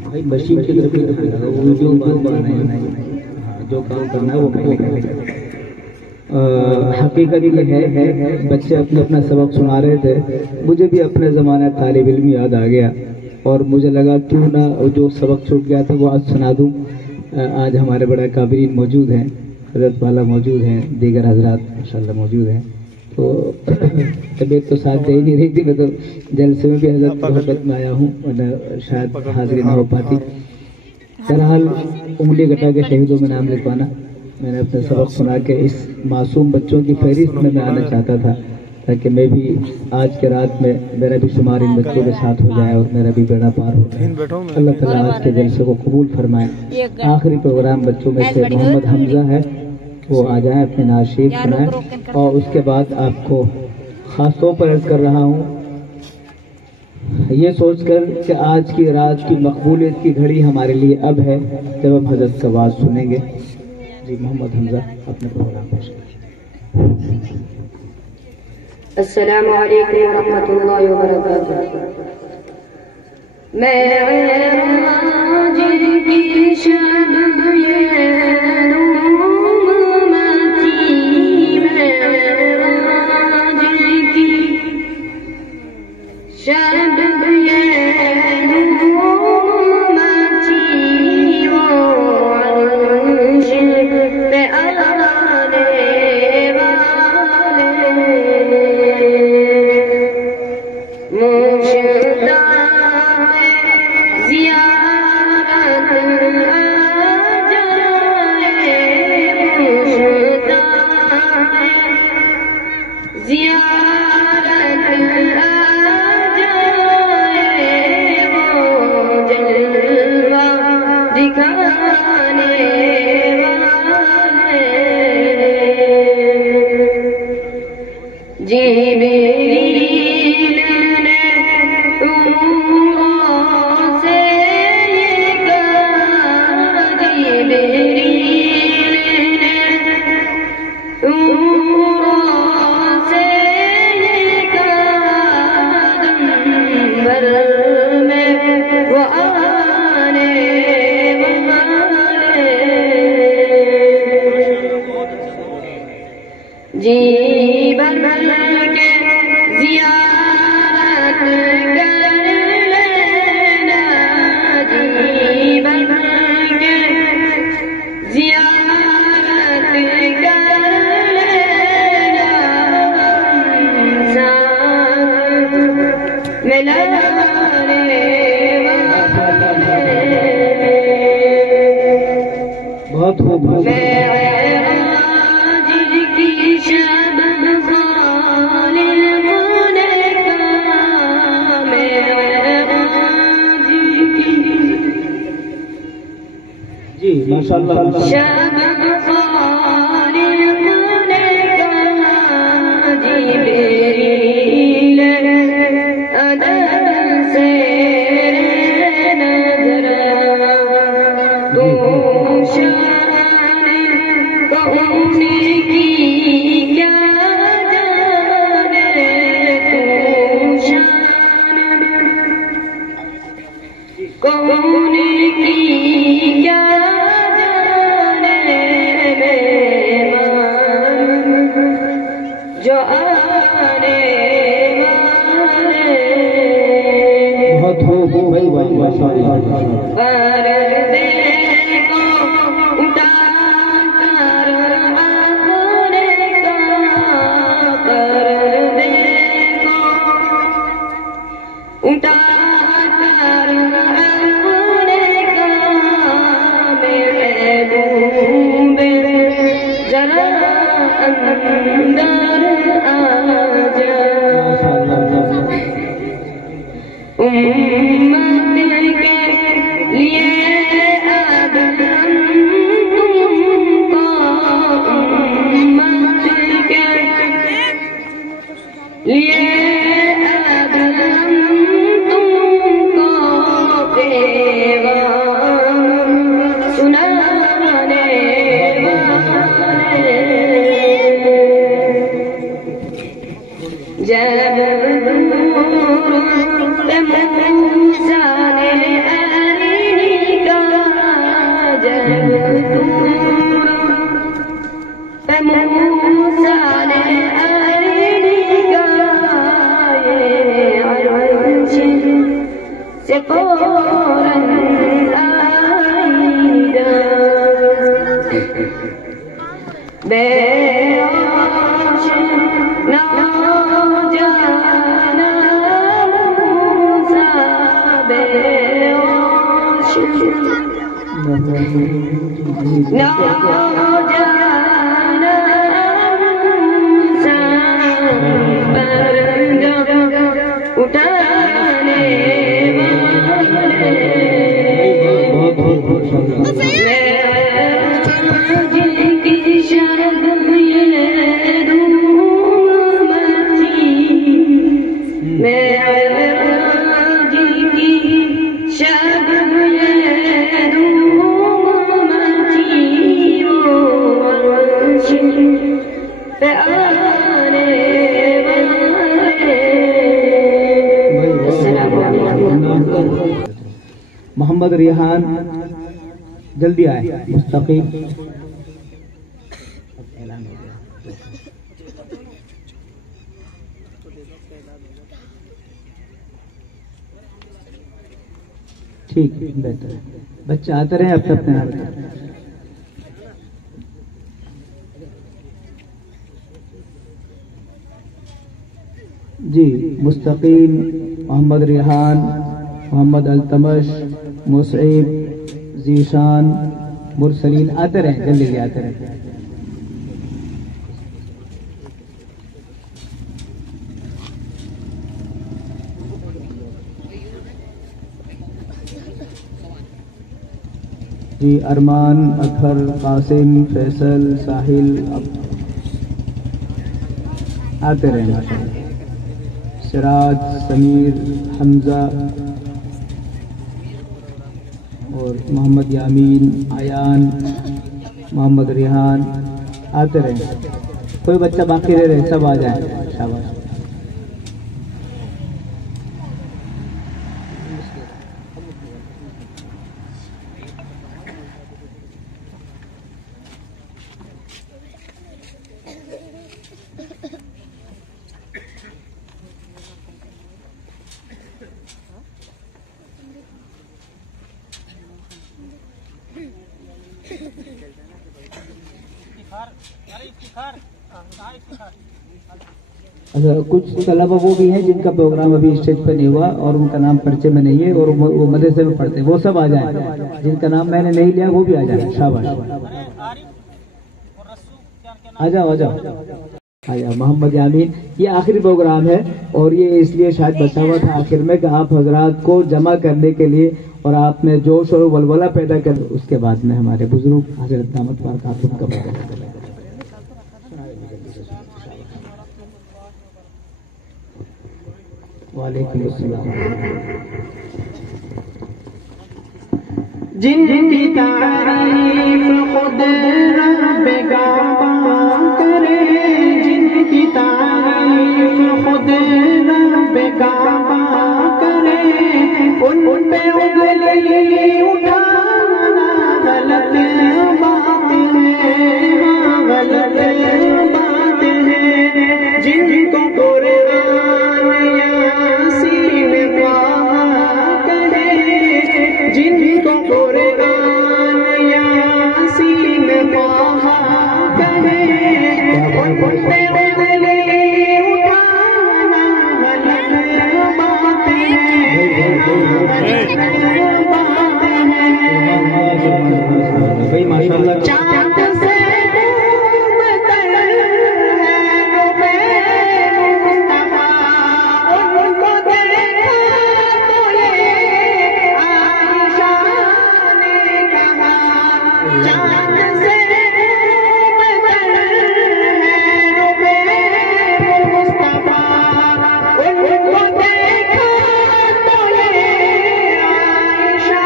بھائی مشین کی طرف جو بات بنانا ہے جو کام کرنا ہے وہ پہلے کرے. حقیقت یہ ہے بچے اپنا سبق سنا رہے تھے, مجھے بھی اپنے زمانہ طالب علم یاد آ گیا اور مجھے لگا کیوں نہ جو سبق چھوٹ گیا تھا وہ آج سنا دوں. آج ہمارے بڑے کابرین موجود ہیں, حضرت والا موجود ہیں, دیگر حضرات ماشاءاللہ موجود ہیں, تو طبیعت تو ساتھ دے ہی نہیں رہی تھی. میں تو جلسے میں بھی حضرت محبت میں آیا ہوں ورنہ شاید حاضری نہ ہو پاتی. بہرحال انگلی کٹا کے شہیدوں میں نام لکھوانا, میں نے اپنا سبق سنا کے اس معصوم بچوں کی فہرست میں آنا چاہتا تھا تاکہ میں بھی آج کے رات میں میرا بھی شمار ان بچوں کے ساتھ ہو جائے اور میرا بھی بیڑا پار ہو جائے. اللہ تعالیٰ آج کے جلسے کو قبول فرمائے. آخری پروگرام بچوں میں سے محمد حمزہ ہے, وہ آ جائیں اپنے ناشید سنائیں, اور اس کے بعد آپ کو خاص طور پر عرض کر رہا ہوں یہ سوچ کر کہ آج کی رات کی مقبولیت کی گھڑی ہمارے لیے اب ہے جب ہم حضرت کا آواز سنیں گے. جی محمد حمزہ اپنے پروگرام پیش کریں. السلام علیکم ورحمۃ اللہ وبرکاتہ. معراج کی شب یہ رومتی, معراج کی شب یہ رومتی, وہ عرش پہ آنے بہت خوب جی ماشاء اللہ محمد ریحان جلدی آئے مستقیم ٹھیک بہتر ہے بچے آتے رہے اب تک جی مستقیم محمد ریحان محمد التمش مصعب ذیشان مرسلین آتے رہے جلدی آتے رہے جی ارمان اطہر قاسم فیصل ساحل آتے رہے ماشاءاللہ سراج سمیر حمزہ اور محمد یامین آیان محمد ریحان آتے رہے کوئی بچہ باقی رہ رہے سب آ جائیں شاباش کچھ طلبہ وہ بھی ہیں جن کا پروگرام ابھی اسٹیج پہ نہیں ہوا اور ان کا نام پرچے میں نہیں ہے اور وہ مدرسے میں پڑھتے ہیں، وہ سب آ جائیں، جن کا نام میں نے نہیں لیا وہ بھی آ جائیں، شاباش آ جاؤ آ جاؤ آ جاؤ۔ محمد یامین، یہ آخری پروگرام ہے اور یہ اس لیے شاید بچا ہوا تھا آخر میں کہ آپ حضرات کو جمع کرنے کے لیے اور آپ نے جوش اور ولولہ پیدا کر، اس کے بعد میں ہمارے بزرگ حضرت دامت برکاتہم کا پروگرام۔ وعلیکم السلام۔ جن کی تعریف خود رب کعبہ کرے، جن کی تعریف خود رب کعبہ کرے، ان پہ انگلی اٹھانا غلط بات ہے، غلط بات ہے۔ جن کو قرآن یاسین طٰہٰ کہے، جن کو قرآن یاسین طٰہٰ کہے، ان پہ انگلی اٹھانا غلط بات ہے، غلط بات ہے۔ ماشاء اللہ چاند سے ڈوب کر ہے وہ بے مصطفیٰ، ان کو دیکھا تو یہ عائشہ نے کہا، چاند سے ڈوب کر ہے وہ بے مصطفیٰ، ان کو دیکھا تو یہ عائشہ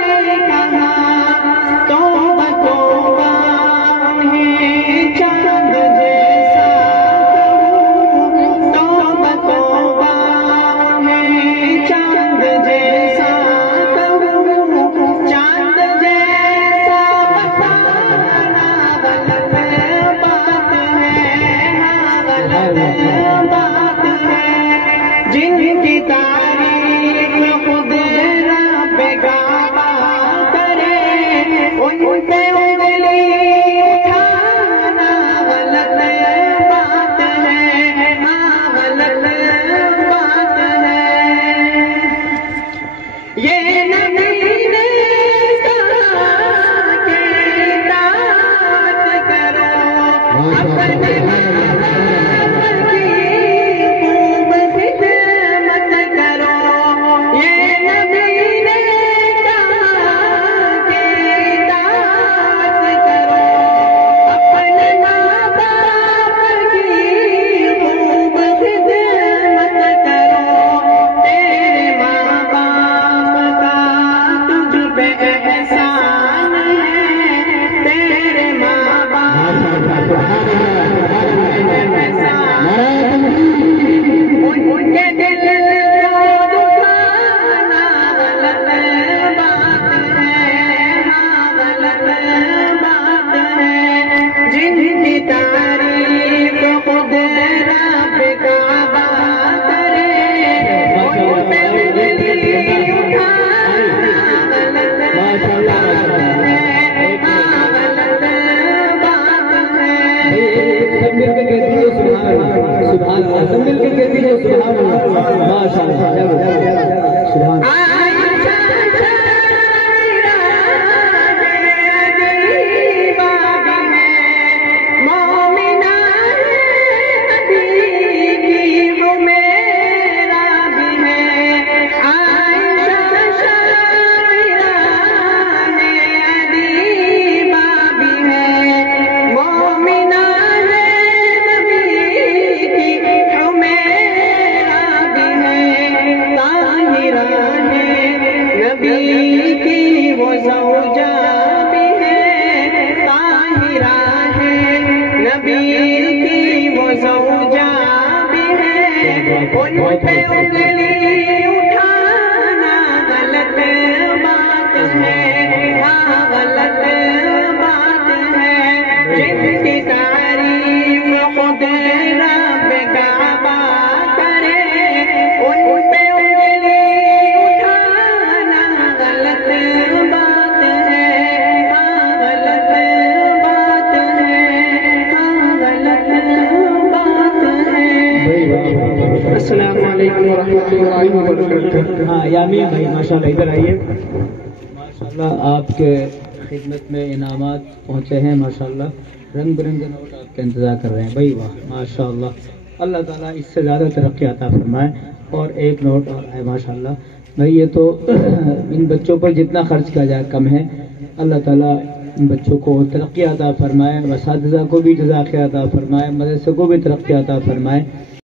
نے کہا، توبہ توبہ انہیں چاند جیسا کہوں، توبہ توبہ انہیں چاند جیسا کہوں، چاند جیسا بتانا غلط بات ہے، غلط بات ہے۔ جن کی تعریف خود رب کعبہ کرے، ان پہ انگلی اٹھانا غلط بات ہے، غلط بات ہے۔ یہ نبی نے کہا کہ اطاعت کرو، اپنے باپ کی خوب خدمت کرو۔ یہ نبی نے کہا کہ اطاعت کرو، اپنے ماں باپ کی خوب خدمت کرو۔ تیرے ماں باپ کا تجھ پہ احسان ہے، تیرے ماں باپ کا احسان ہے، ان کے دل کو دکھانا غلط بات ہے، غلط بات ہے۔ جن کی تعریف خود رب کعبہ کرے، ان پہ انگلی اٹھانا غلط بات ہے، غلط بات ہے۔ سب مل کے کہتی ہے سبحان اللہ، سبحان اللہ، سب مل کے کہتی ہے سبحان اللہ، ماشاء اللہ، سبحان اللہ۔ ان پہ انگلی اٹھانا غلط بات ہے، غلط بات ہے۔ جن کی تعریف خود رب کعبہ کرے، ان پہ انگلی اٹھانا غلط بات ہے، غلط بات ہے، غلط بات ہے۔ ہاں یامین بھائی ماشاءاللہ ادھر آئیے. ماشاءاللہ آپ کے خدمت میں انعامات پہنچے ہیں ماشاءاللہ. رنگ برنگے نوٹ آپ کا انتظار کر رہے ہیں بھائی. واہ ماشاءاللہ. اللہ تعالیٰ اس سے زیادہ ترقی عطا فرمائے. اور ایک نوٹ اور ہے ماشاءاللہ بھائی. یہ تو ان بچوں پر جتنا خرچ کیا جائے کم ہے. اللہ تعالیٰ ان بچوں کو ترقی عطا فرمائے. اساتذہ کو بھی جزا خیر عطا فرمائے. مدرسے کو بھی ترقی عطا فرمائے.